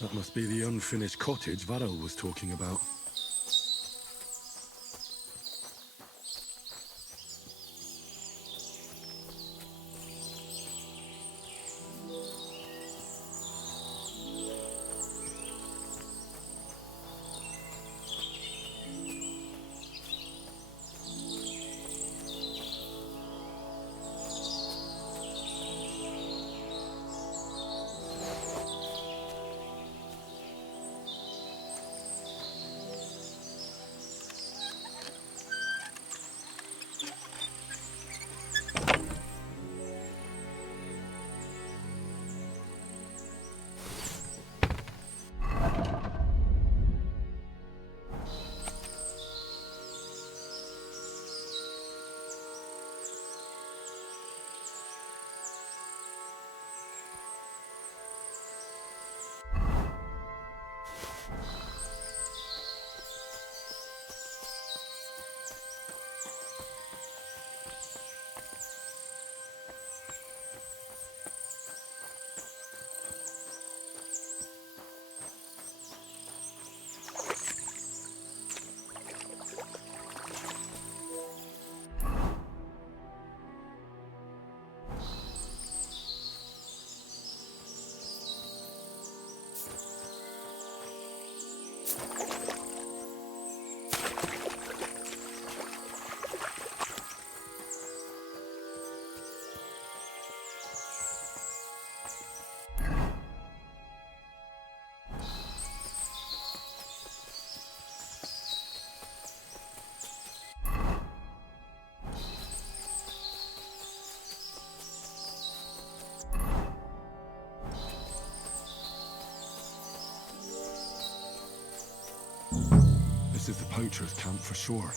That must be the unfinished cottage Varel was talking about. This is the poacher's camp for sure.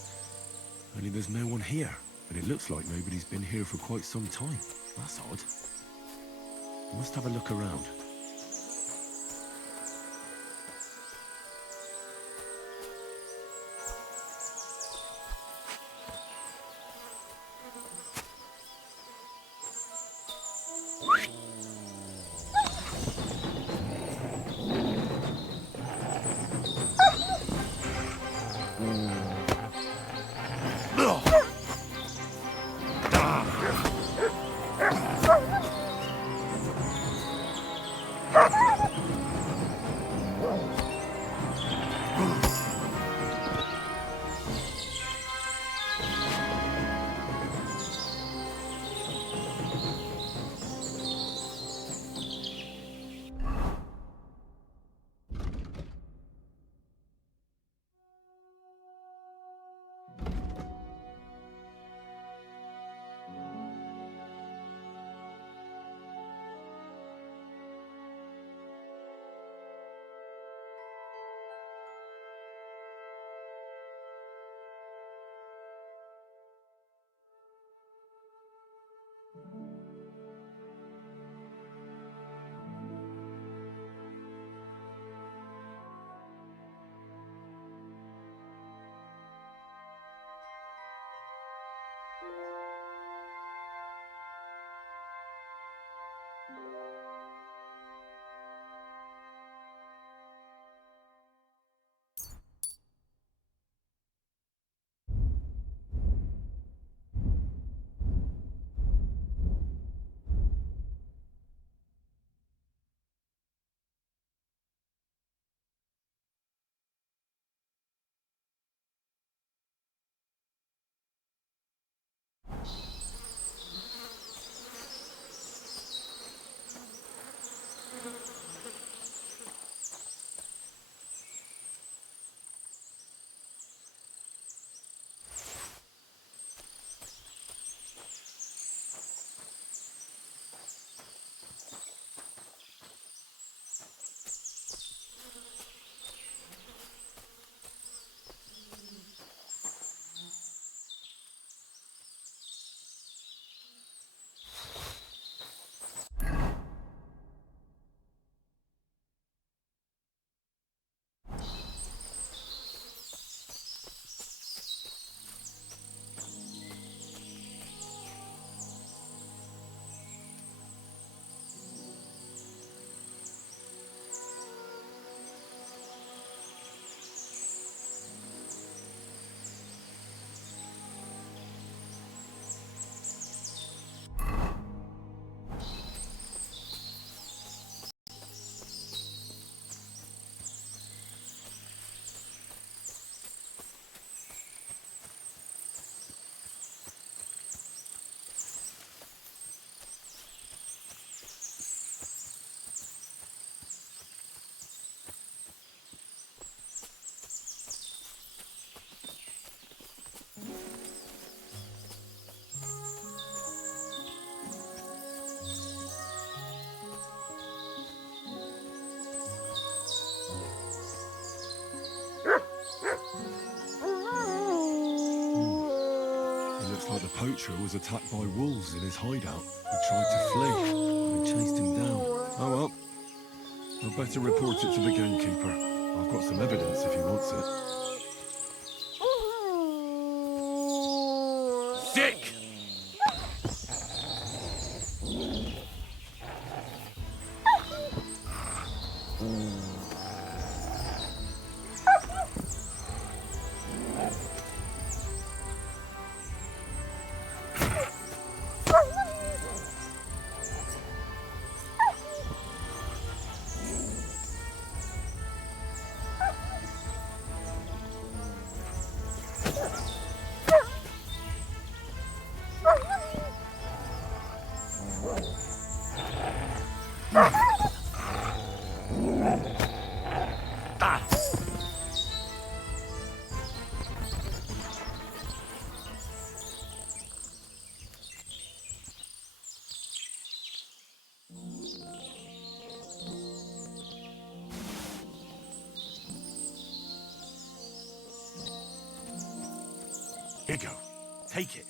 Only there's no one here, and it looks like nobody's been here for quite some time. That's odd. Must have a look around. Looks like the poacher was attacked by wolves in his hideout. He tried to flee. They chased him down. Oh well. I'd better report it to the gamekeeper. I've got some evidence if he wants it. Sick! Here you go. Take it.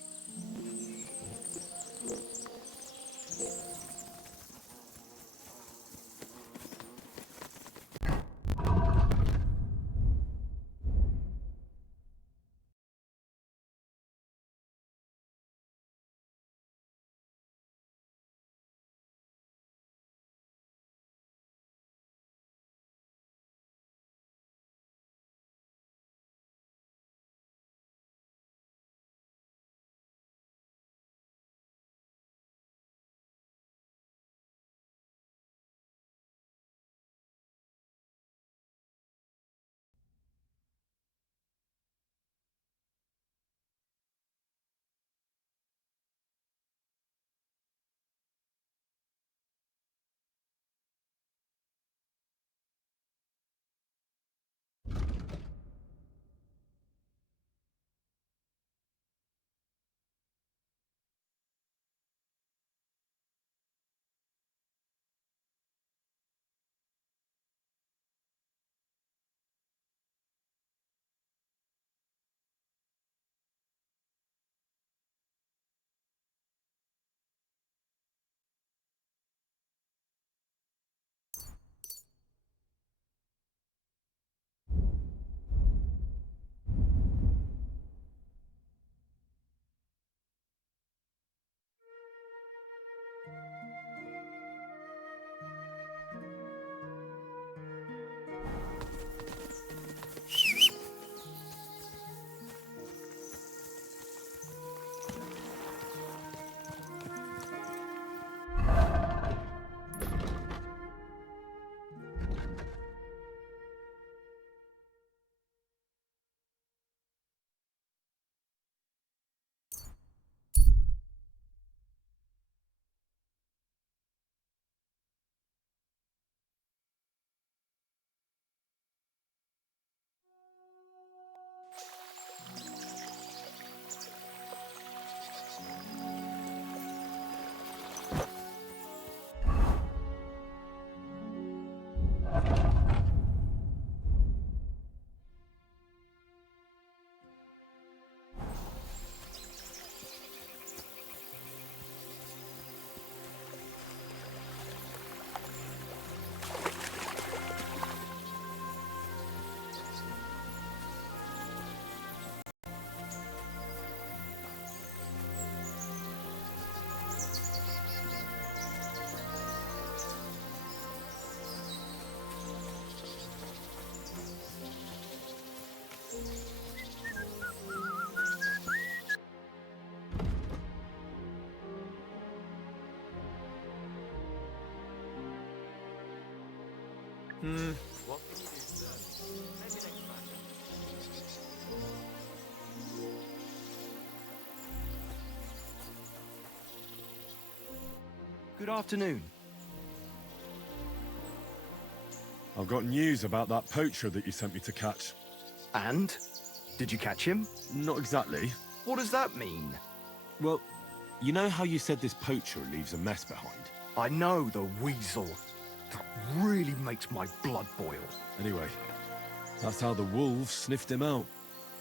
What can you do, sir? Maybe next time. Good afternoon. I've got news about that poacher that you sent me to catch. And? Did you catch him? Not exactly. What does that mean? Well, you know how you said this poacher leaves a mess behind? I know, the weasel. That really makes my blood boil. Anyway, that's how the wolves sniffed him out.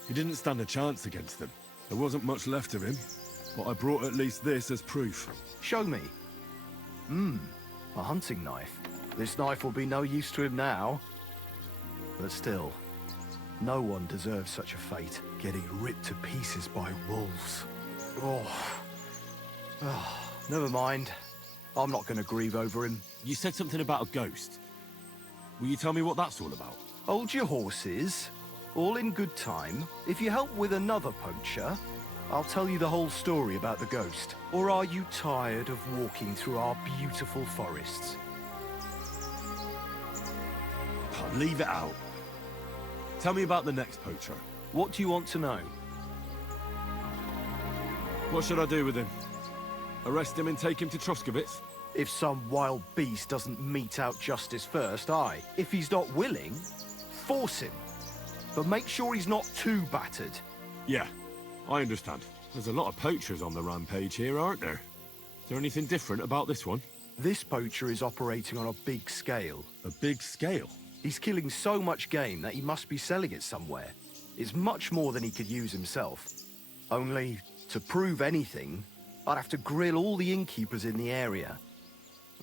He didn't stand a chance against them. There wasn't much left of him. but I brought at least this as proof. Show me. A hunting knife. This knife will be no use to him now. But still, no one deserves such a fate, getting ripped to pieces by wolves. Never mind. I'm not going to grieve over him. You said something about a ghost. Will you tell me what that's all about? Hold your horses. All in good time. If you help with another poacher, I'll tell you the whole story about the ghost. Or are you tired of walking through our beautiful forests? Leave it out. Tell me about the next poacher. What do you want to know? What should I do with him? Arrest him and take him to Troskovitz? If some wild beast doesn't mete out justice first, aye. If he's not willing, force him. But make sure he's not too battered. Yeah, I understand. There's a lot of poachers on the rampage here, aren't there? Is there anything different about this one? This poacher is operating on a big scale. A big scale? He's killing so much game that he must be selling it somewhere. It's much more than he could use himself. Only, to prove anything, I'd have to grill all the innkeepers in the area.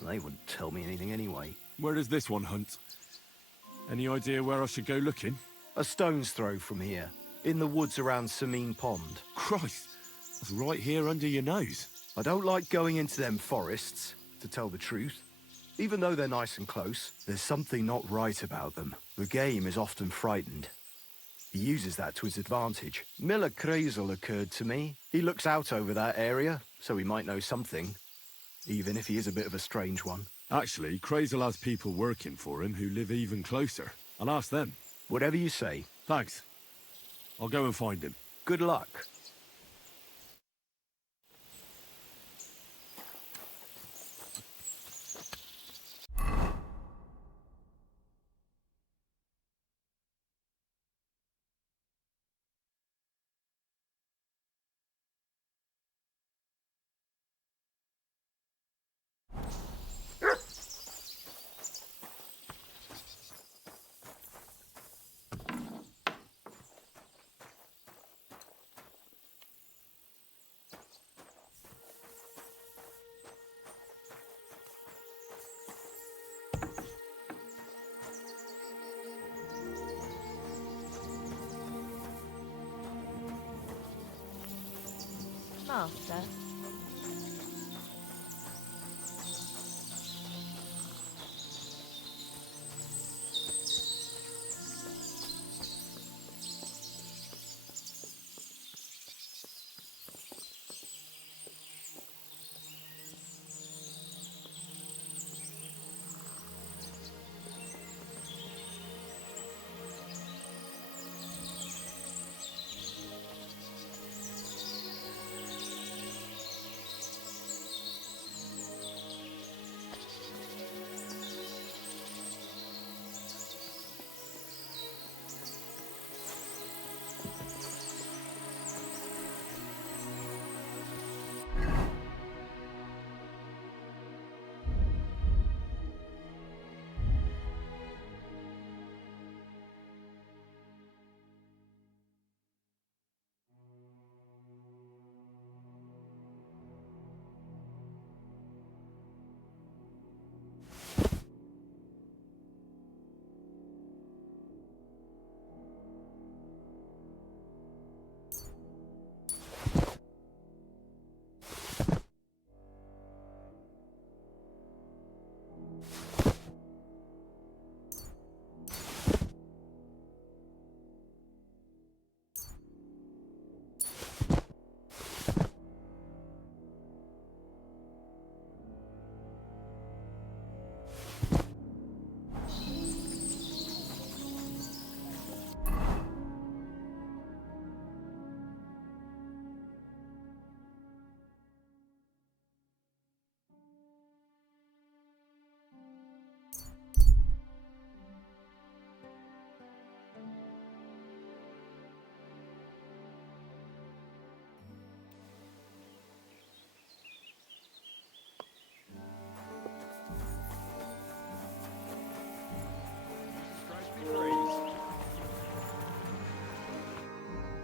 They wouldn't tell me anything anyway. Where does this one hunt? Any idea where I should go looking? A stone's throw from here, in the woods around Samine Pond. Christ, that's right here under your nose. I don't like going into them forests, to tell the truth. Even though they're nice and close, there's something not right about them. The game is often frightened. He uses that to his advantage. Miller Kreisel occurred to me. He looks out over that area, so he might know something. Even if he is a bit of a strange one. Actually, Kreisel has people working for him who live even closer. I'll ask them. Whatever you say. Thanks. I'll go and find him. Good luck. Master.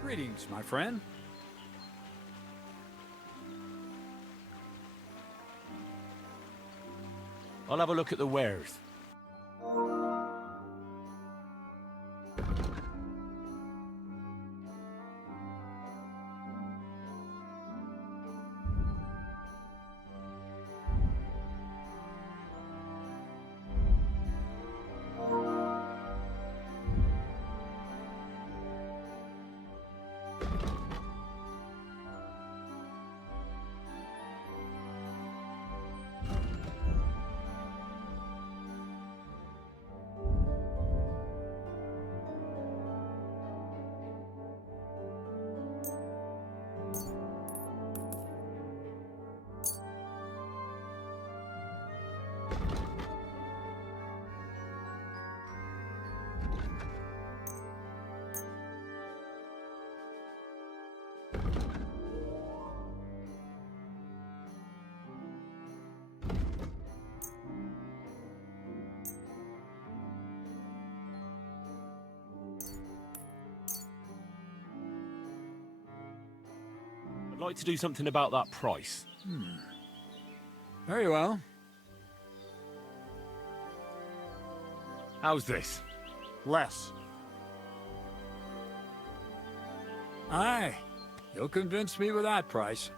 Greetings, my friend. I'll have a look at the wares. I'd like to do something about that price. Very well. How's this? Less. Aye. You'll convince me with that price.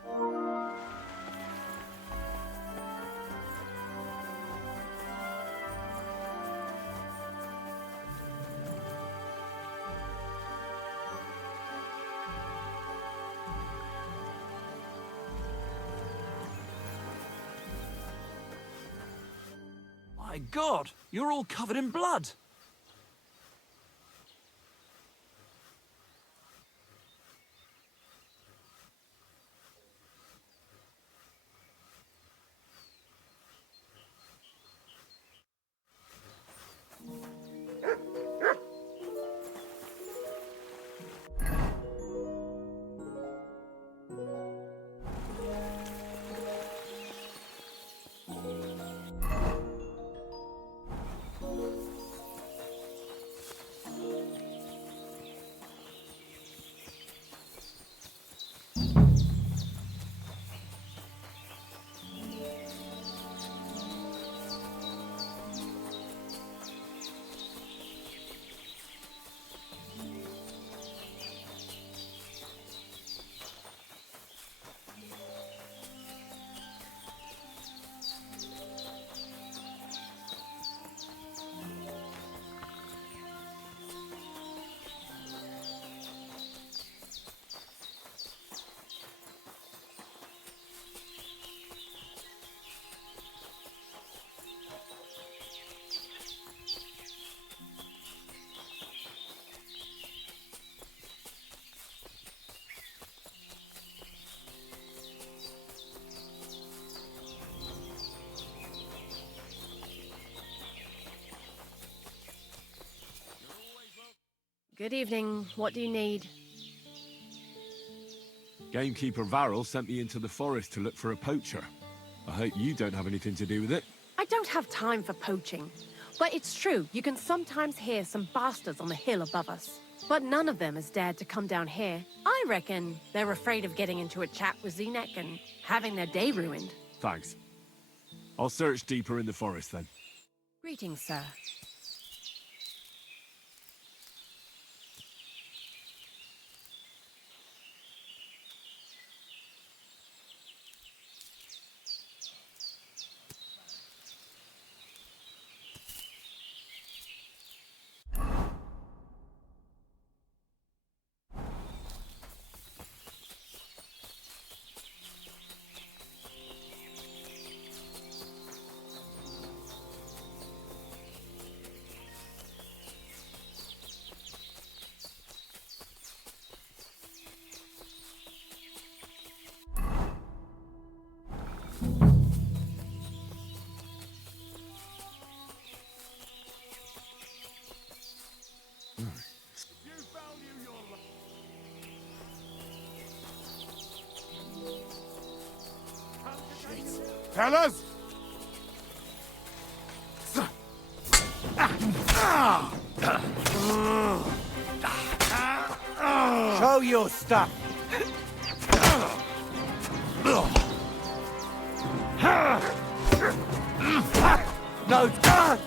My God, you're all covered in blood. Good evening. What do you need? Gamekeeper Varrel sent me into the forest to look for a poacher. I hope you don't have anything to do with it. I don't have time for poaching. But it's true, you can sometimes hear some bastards on the hill above us. But none of them has dared to come down here. I reckon they're afraid of getting into a chat with Zenek and having their day ruined. Thanks. I'll search deeper in the forest then. Greetings, sir. Fellas! Show your stuff! No, God!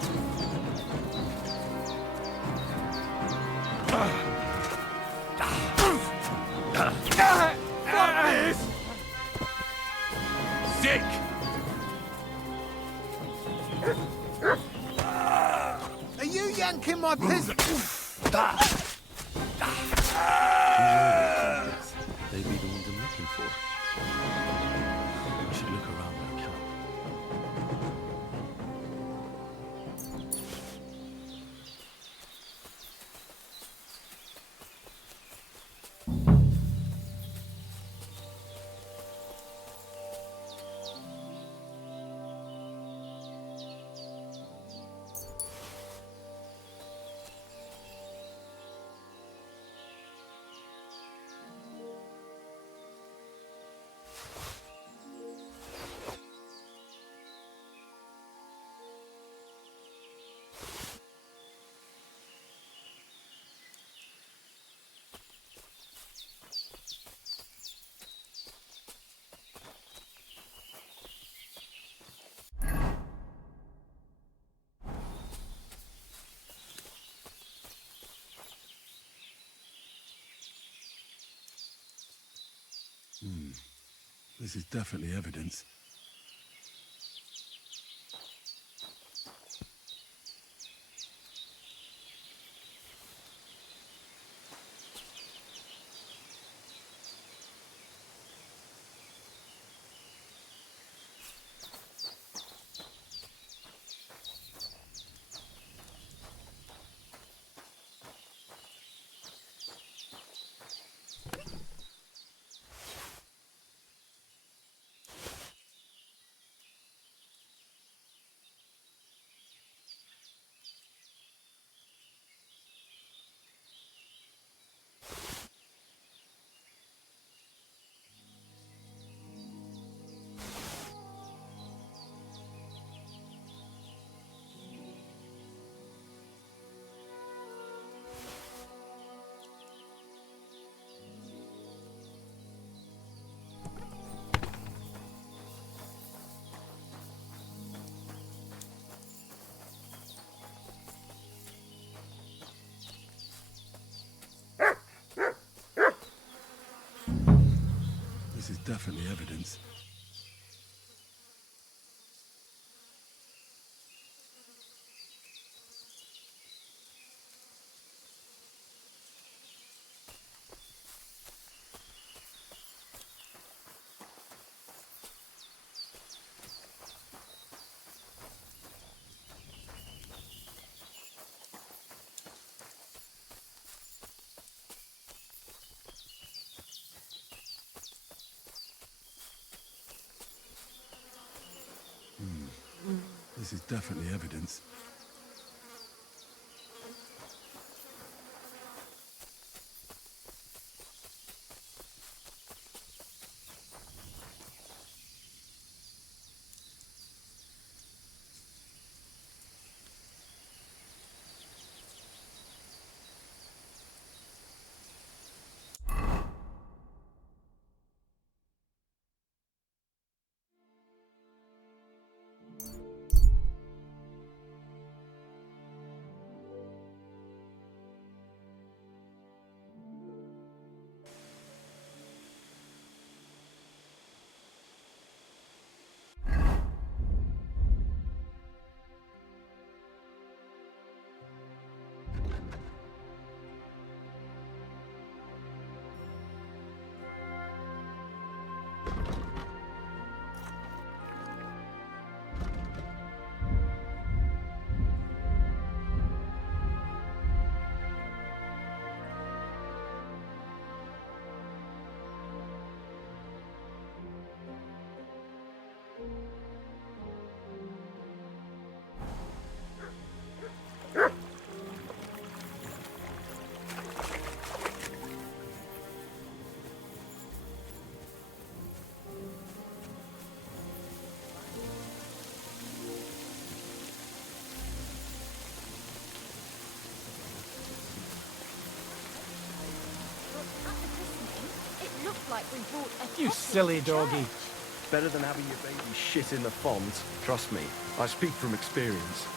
Fuck this! Sick! Are you yanking my piss? They'd be the ones I'm looking for. I should look around that camp. This is definitely evidence. This is definitely evidence. This is definitely evidence. Like we brought a You silly doggy. better than having your baby shit in the font. Trust me, I speak from experience.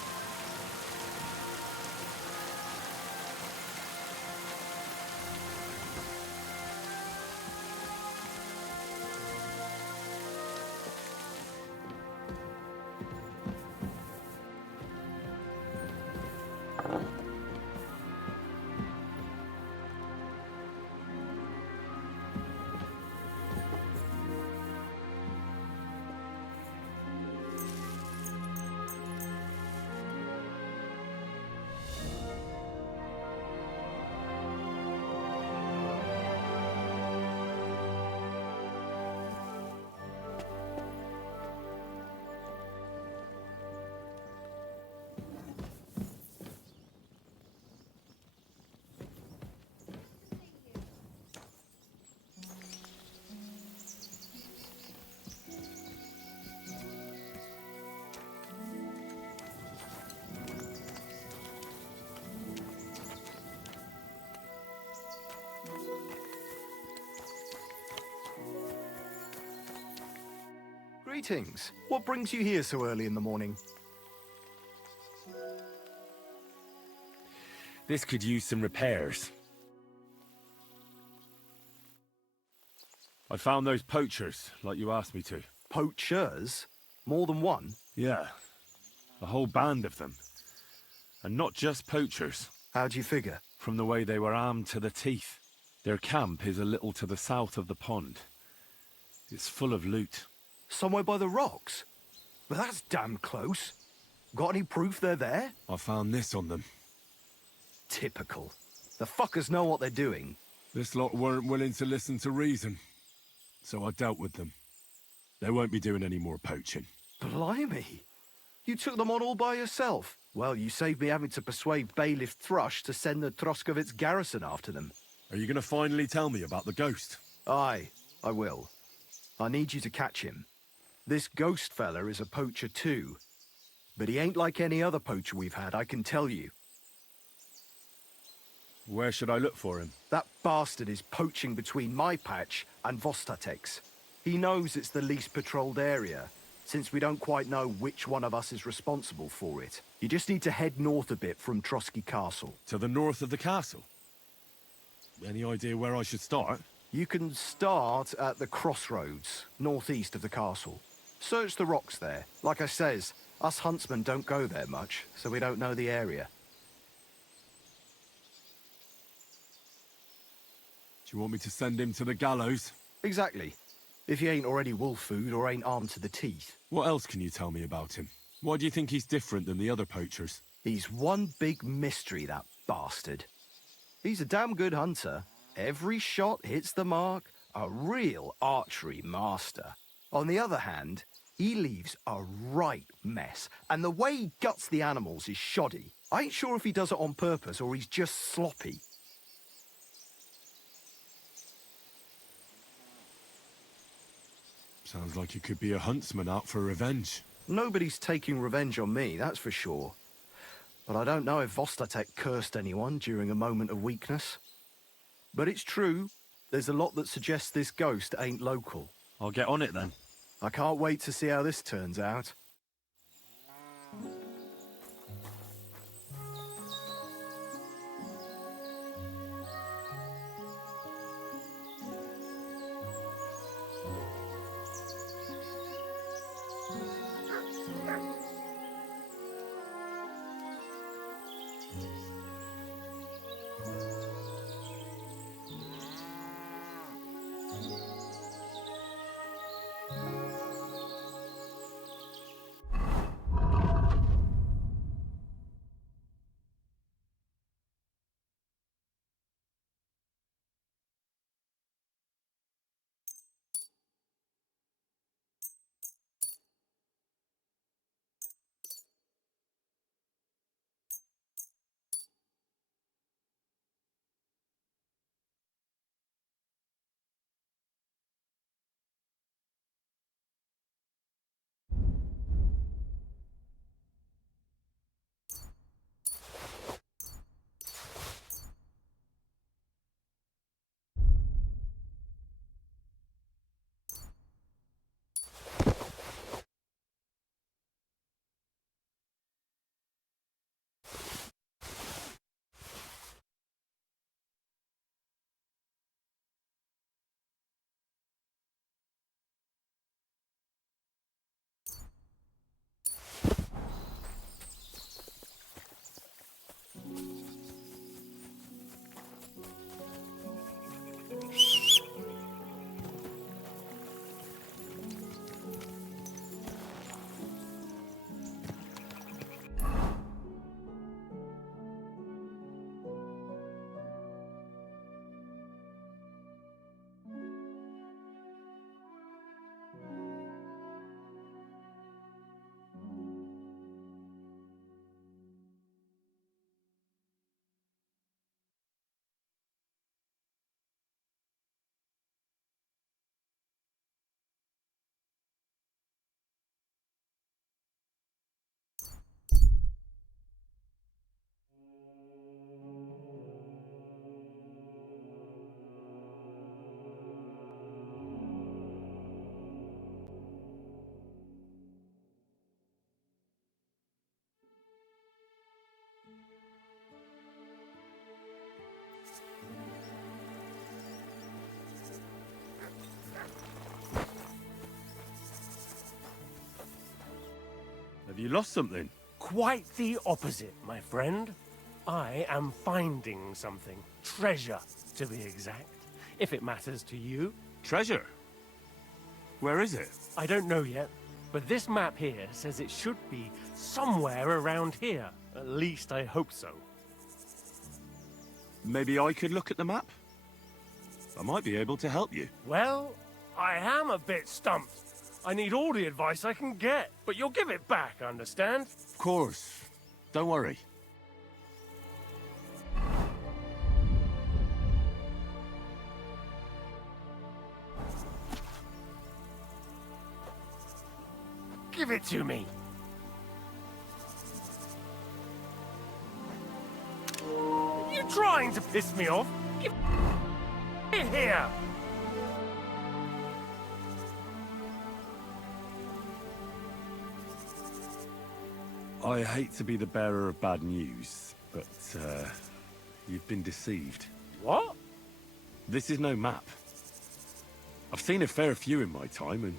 Greetings. What brings you here so early in the morning? This could use some repairs. I found those poachers, like you asked me to. Poachers? More than one? Yeah. A whole band of them. And not just poachers. How'd you figure? From the way they were armed to the teeth. Their camp is a little to the south of the pond. It's full of loot. Somewhere by the rocks? But that's damn close. Got any proof they're there? I found this on them. Typical. The fuckers know what they're doing. This lot weren't willing to listen to reason. So I dealt with them. They won't be doing any more poaching. Blimey. You took them on all by yourself. Well, you saved me having to persuade Bailiff Thrush to send the Troskovitz garrison after them. Are you going to finally tell me about the ghost? Aye, I will. I need you to catch him. This ghost fella is a poacher too. But he ain't like any other poacher we've had, I can tell you. Where should I look for him? That bastard is poaching between my patch and Vostatek's. He knows it's the least patrolled area, since we don't quite know which one of us is responsible for it. You just need to head north a bit from Trotsky Castle. To the north of the castle? Any idea where I should start? You can start at the crossroads, northeast of the castle. Search the rocks there. Like I says, us huntsmen don't go there much, so we don't know the area. Do you want me to send him to the gallows? Exactly. If he ain't already wolf food or ain't armed to the teeth. What else can you tell me about him? Why do you think he's different than the other poachers? He's one big mystery, that bastard. He's a damn good hunter. Every shot hits the mark. A real archery master. On the other hand, he leaves a right mess. And the way he guts the animals is shoddy. I ain't sure if he does it on purpose or he's just sloppy. Sounds like you could be a huntsman out for revenge. Nobody's taking revenge on me, that's for sure. But I don't know if Vostatek cursed anyone during a moment of weakness. But it's true, there's a lot that suggests this ghost ain't local. I'll get on it then. I can't wait to see how this turns out. Have you lost something? Quite the opposite, my friend. I am finding something. Treasure, to be exact. If it matters to you. Treasure? Where is it? I don't know yet, but this map here says it should be somewhere around here. At least I hope so. Maybe I could look at the map? I might be able to help you. Well, I am a bit stumped. I need all the advice I can get, but you'll give it back, understand? Of course. Don't worry. Give it to me. Are you trying to piss me off? Give it here. I hate to be the bearer of bad news, but, you've been deceived. What? This is no map. I've seen a fair few in my time, and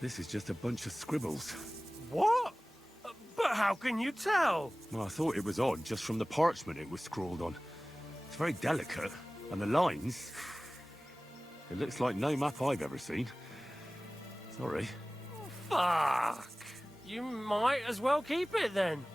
this is just a bunch of scribbles. What? But how can you tell? Well, I thought it was odd just from the parchment it was scrawled on. It's very delicate, and the lines... It looks like no map I've ever seen. Sorry. Fuck. You might as well keep it then.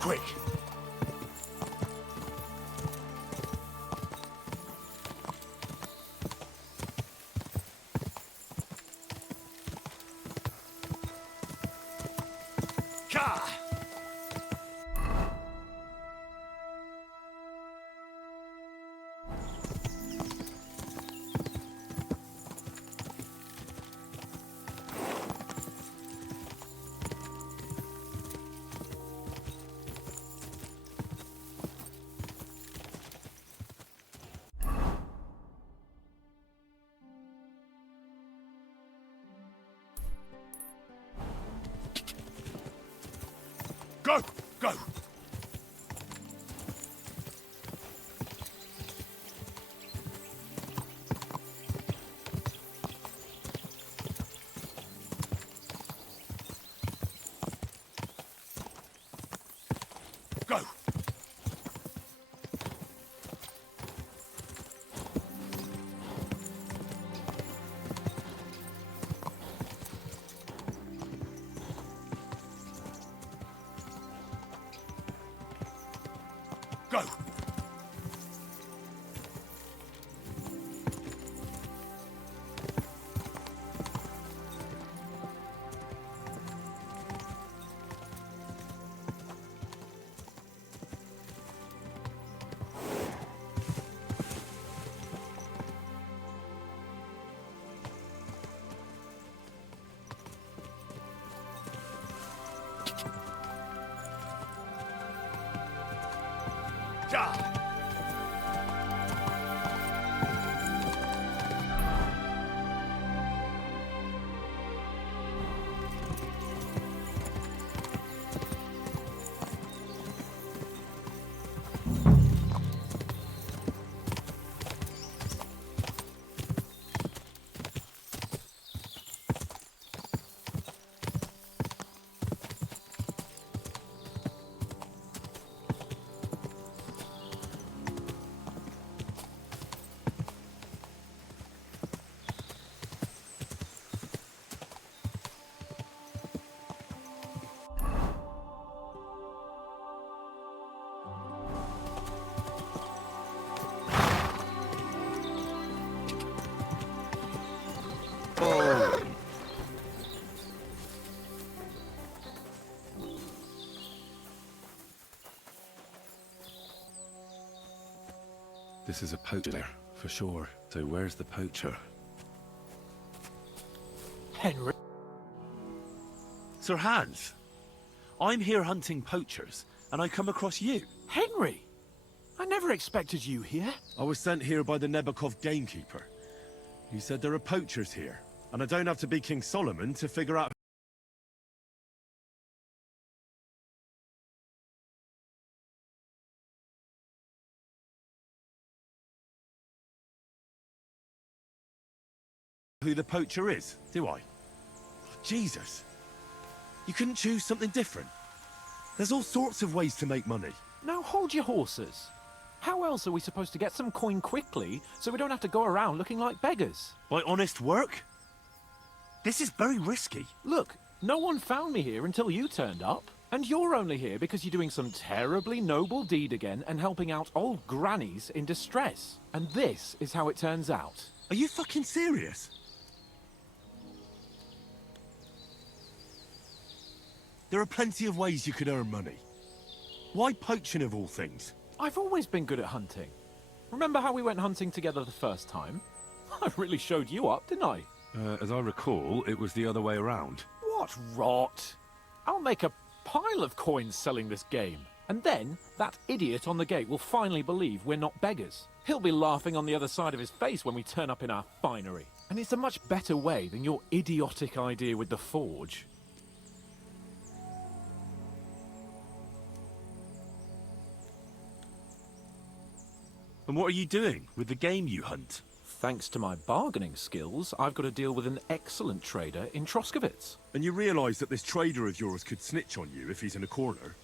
Quick. Go! Go! Go! Go! This is a poacher, for sure. So where's the poacher? Henry? Sir Hans, I'm here hunting poachers, and I come across you. Henry? I never expected you here. I was sent here by the Nebakov gamekeeper. He said there are poachers here, and I don't have to be King Solomon to figure out who the poacher is, do I? Jesus. You couldn't choose something different? There's all sorts of ways to make money. Now hold your horses. How else are we supposed to get some coin quickly so we don't have to go around looking like beggars? By honest work? This is very risky. Look, no one found me here until you turned up. And you're only here because you're doing some terribly noble deed again and helping out old grannies in distress. And this is how it turns out. Are you fucking serious? There are plenty of ways you could earn money. Why poaching of all things? I've always been good at hunting. Remember how we went hunting together the first time? I really showed you up, didn't I? As I recall, it was the other way around. What rot! I'll make a pile of coins selling this game. And then, that idiot on the gate will finally believe we're not beggars. He'll be laughing on the other side of his face when we turn up in our finery. And it's a much better way than your idiotic idea with the forge. And what are you doing with the game you hunt? Thanks to my bargaining skills, I've got to deal with an excellent trader in Troskowitz. And you realise that this trader of yours could snitch on you if he's in a corner?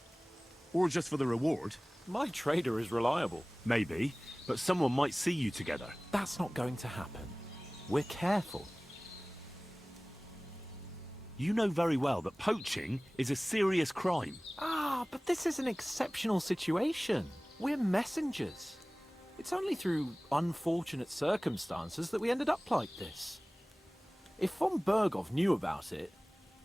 Or just for the reward? My trader is reliable. Maybe, but someone might see you together. That's not going to happen. We're careful. You know very well that poaching is a serious crime. Ah, but this is an exceptional situation. We're messengers. It's only through unfortunate circumstances that we ended up like this. If von Berghoff knew about it,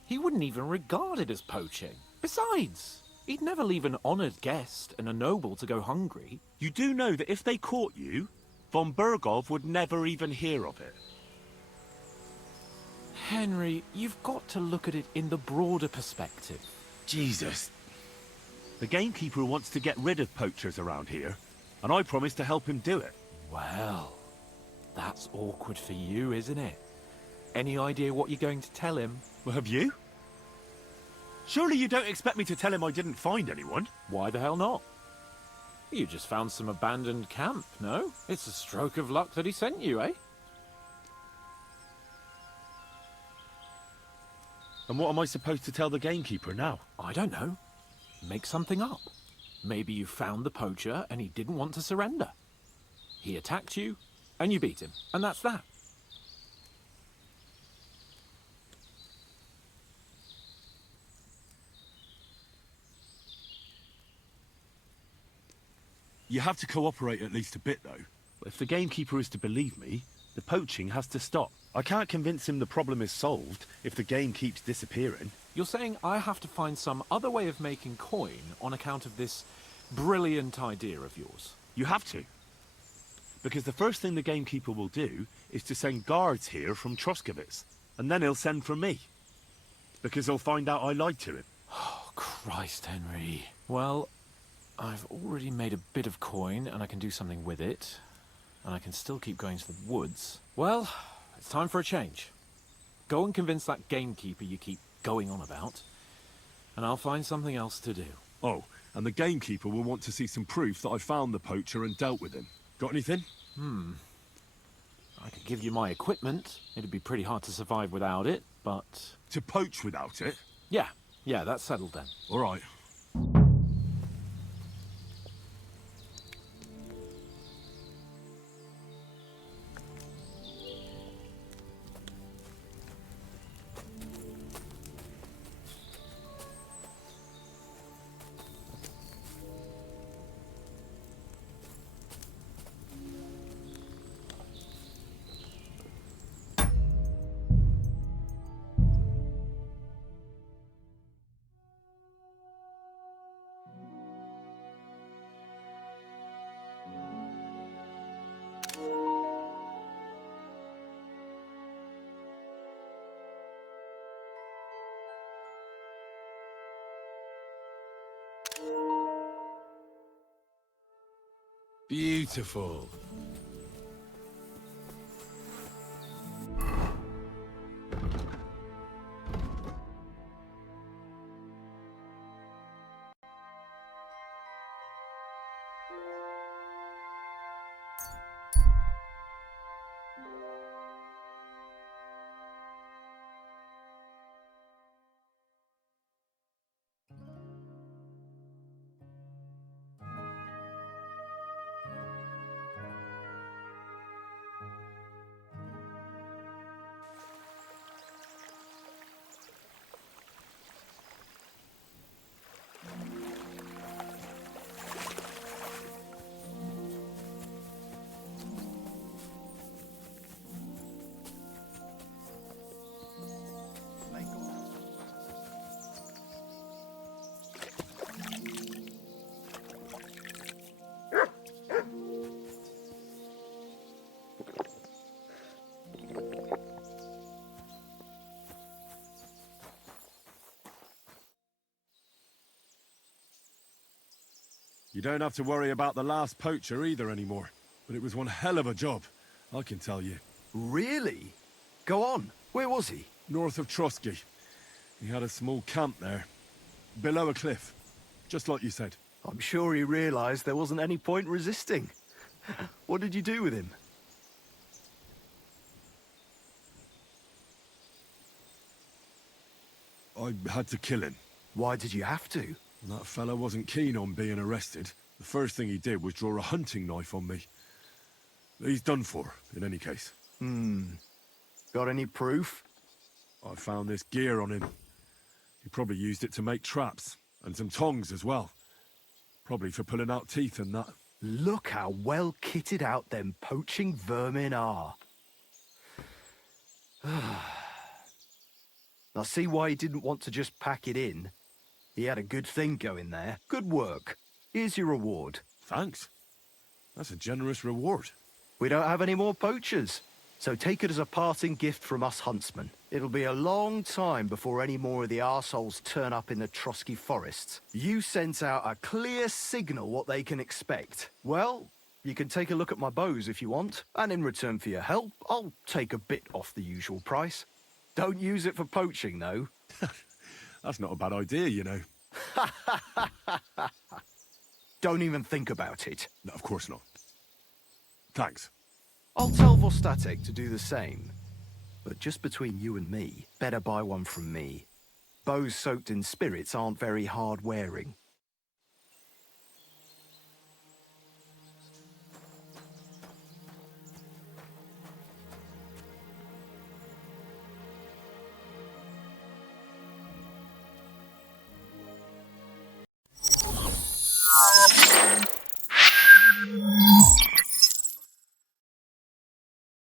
he wouldn't even regard it as poaching. Besides, he'd never leave an honoured guest and a noble to go hungry. You do know that if they caught you, von Berghoff would never even hear of it. Henry, you've got to look at it in the broader perspective. Jesus. The gamekeeper wants to get rid of poachers around here, and I promised to help him do it. Well, that's awkward for you, isn't it? Any idea what you're going to tell him? Well, have you? Surely you don't expect me to tell him I didn't find anyone? Why the hell not? You just found some abandoned camp, no? It's a stroke of luck that he sent you, eh? And what am I supposed to tell the gamekeeper now? I don't know. Make something up. Maybe you found the poacher and he didn't want to surrender. He attacked you and you beat him, and that's that. You have to cooperate at least a bit, though. If the gamekeeper is to believe me, the poaching has to stop. I can't convince him the problem is solved if the game keeps disappearing. You're saying I have to find some other way of making coin on account of this brilliant idea of yours? You have to. Because the first thing the gamekeeper will do is to send guards here from Troskowitz. And then he'll send for me. Because he'll find out I lied to him. Oh, Christ, Henry. Well, I've already made a bit of coin and I can do something with it. And I can still keep going to the woods. Well, it's time for a change. Go and convince that gamekeeper you keep going on about. And I'll find something else to do. Oh, and the gamekeeper will want to see some proof that I found the poacher and dealt with him. Got anything? I could give you my equipment. It'd be pretty hard to survive without it, but... To poach without it? Yeah, that's settled then. All right. Beautiful. You don't have to worry about the last poacher either anymore. But it was one hell of a job, I can tell you. Really? Go on. Where was he? North of Trotsky. He had a small camp there. Below a cliff. Just like you said. I'm sure he realized there wasn't any point resisting. What did you do with him? I had to kill him. Why did you have to? That fella wasn't keen on being arrested. The first thing he did was draw a hunting knife on me. He's done for, in any case. Got any proof? I found this gear on him. He probably used it to make traps, and some tongs as well. Probably for pulling out teeth and that. Look how well kitted out them poaching vermin are. I see why he didn't want to just pack it in. He had a good thing going there. Good work. Here's your reward. Thanks. That's a generous reward. We don't have any more poachers, so take it as a parting gift from us huntsmen. It'll be a long time before any more of the arseholes turn up in the Trotsky forests. You sent out a clear signal what they can expect. Well, you can take a look at my bows if you want, and in return for your help, I'll take a bit off the usual price. Don't use it for poaching, though. That's not a bad idea, you know. Don't even think about it. No, of course not. Thanks. I'll tell Vostatek to do the same. But just between you and me, better buy one from me. Bows soaked in spirits aren't very hard wearing.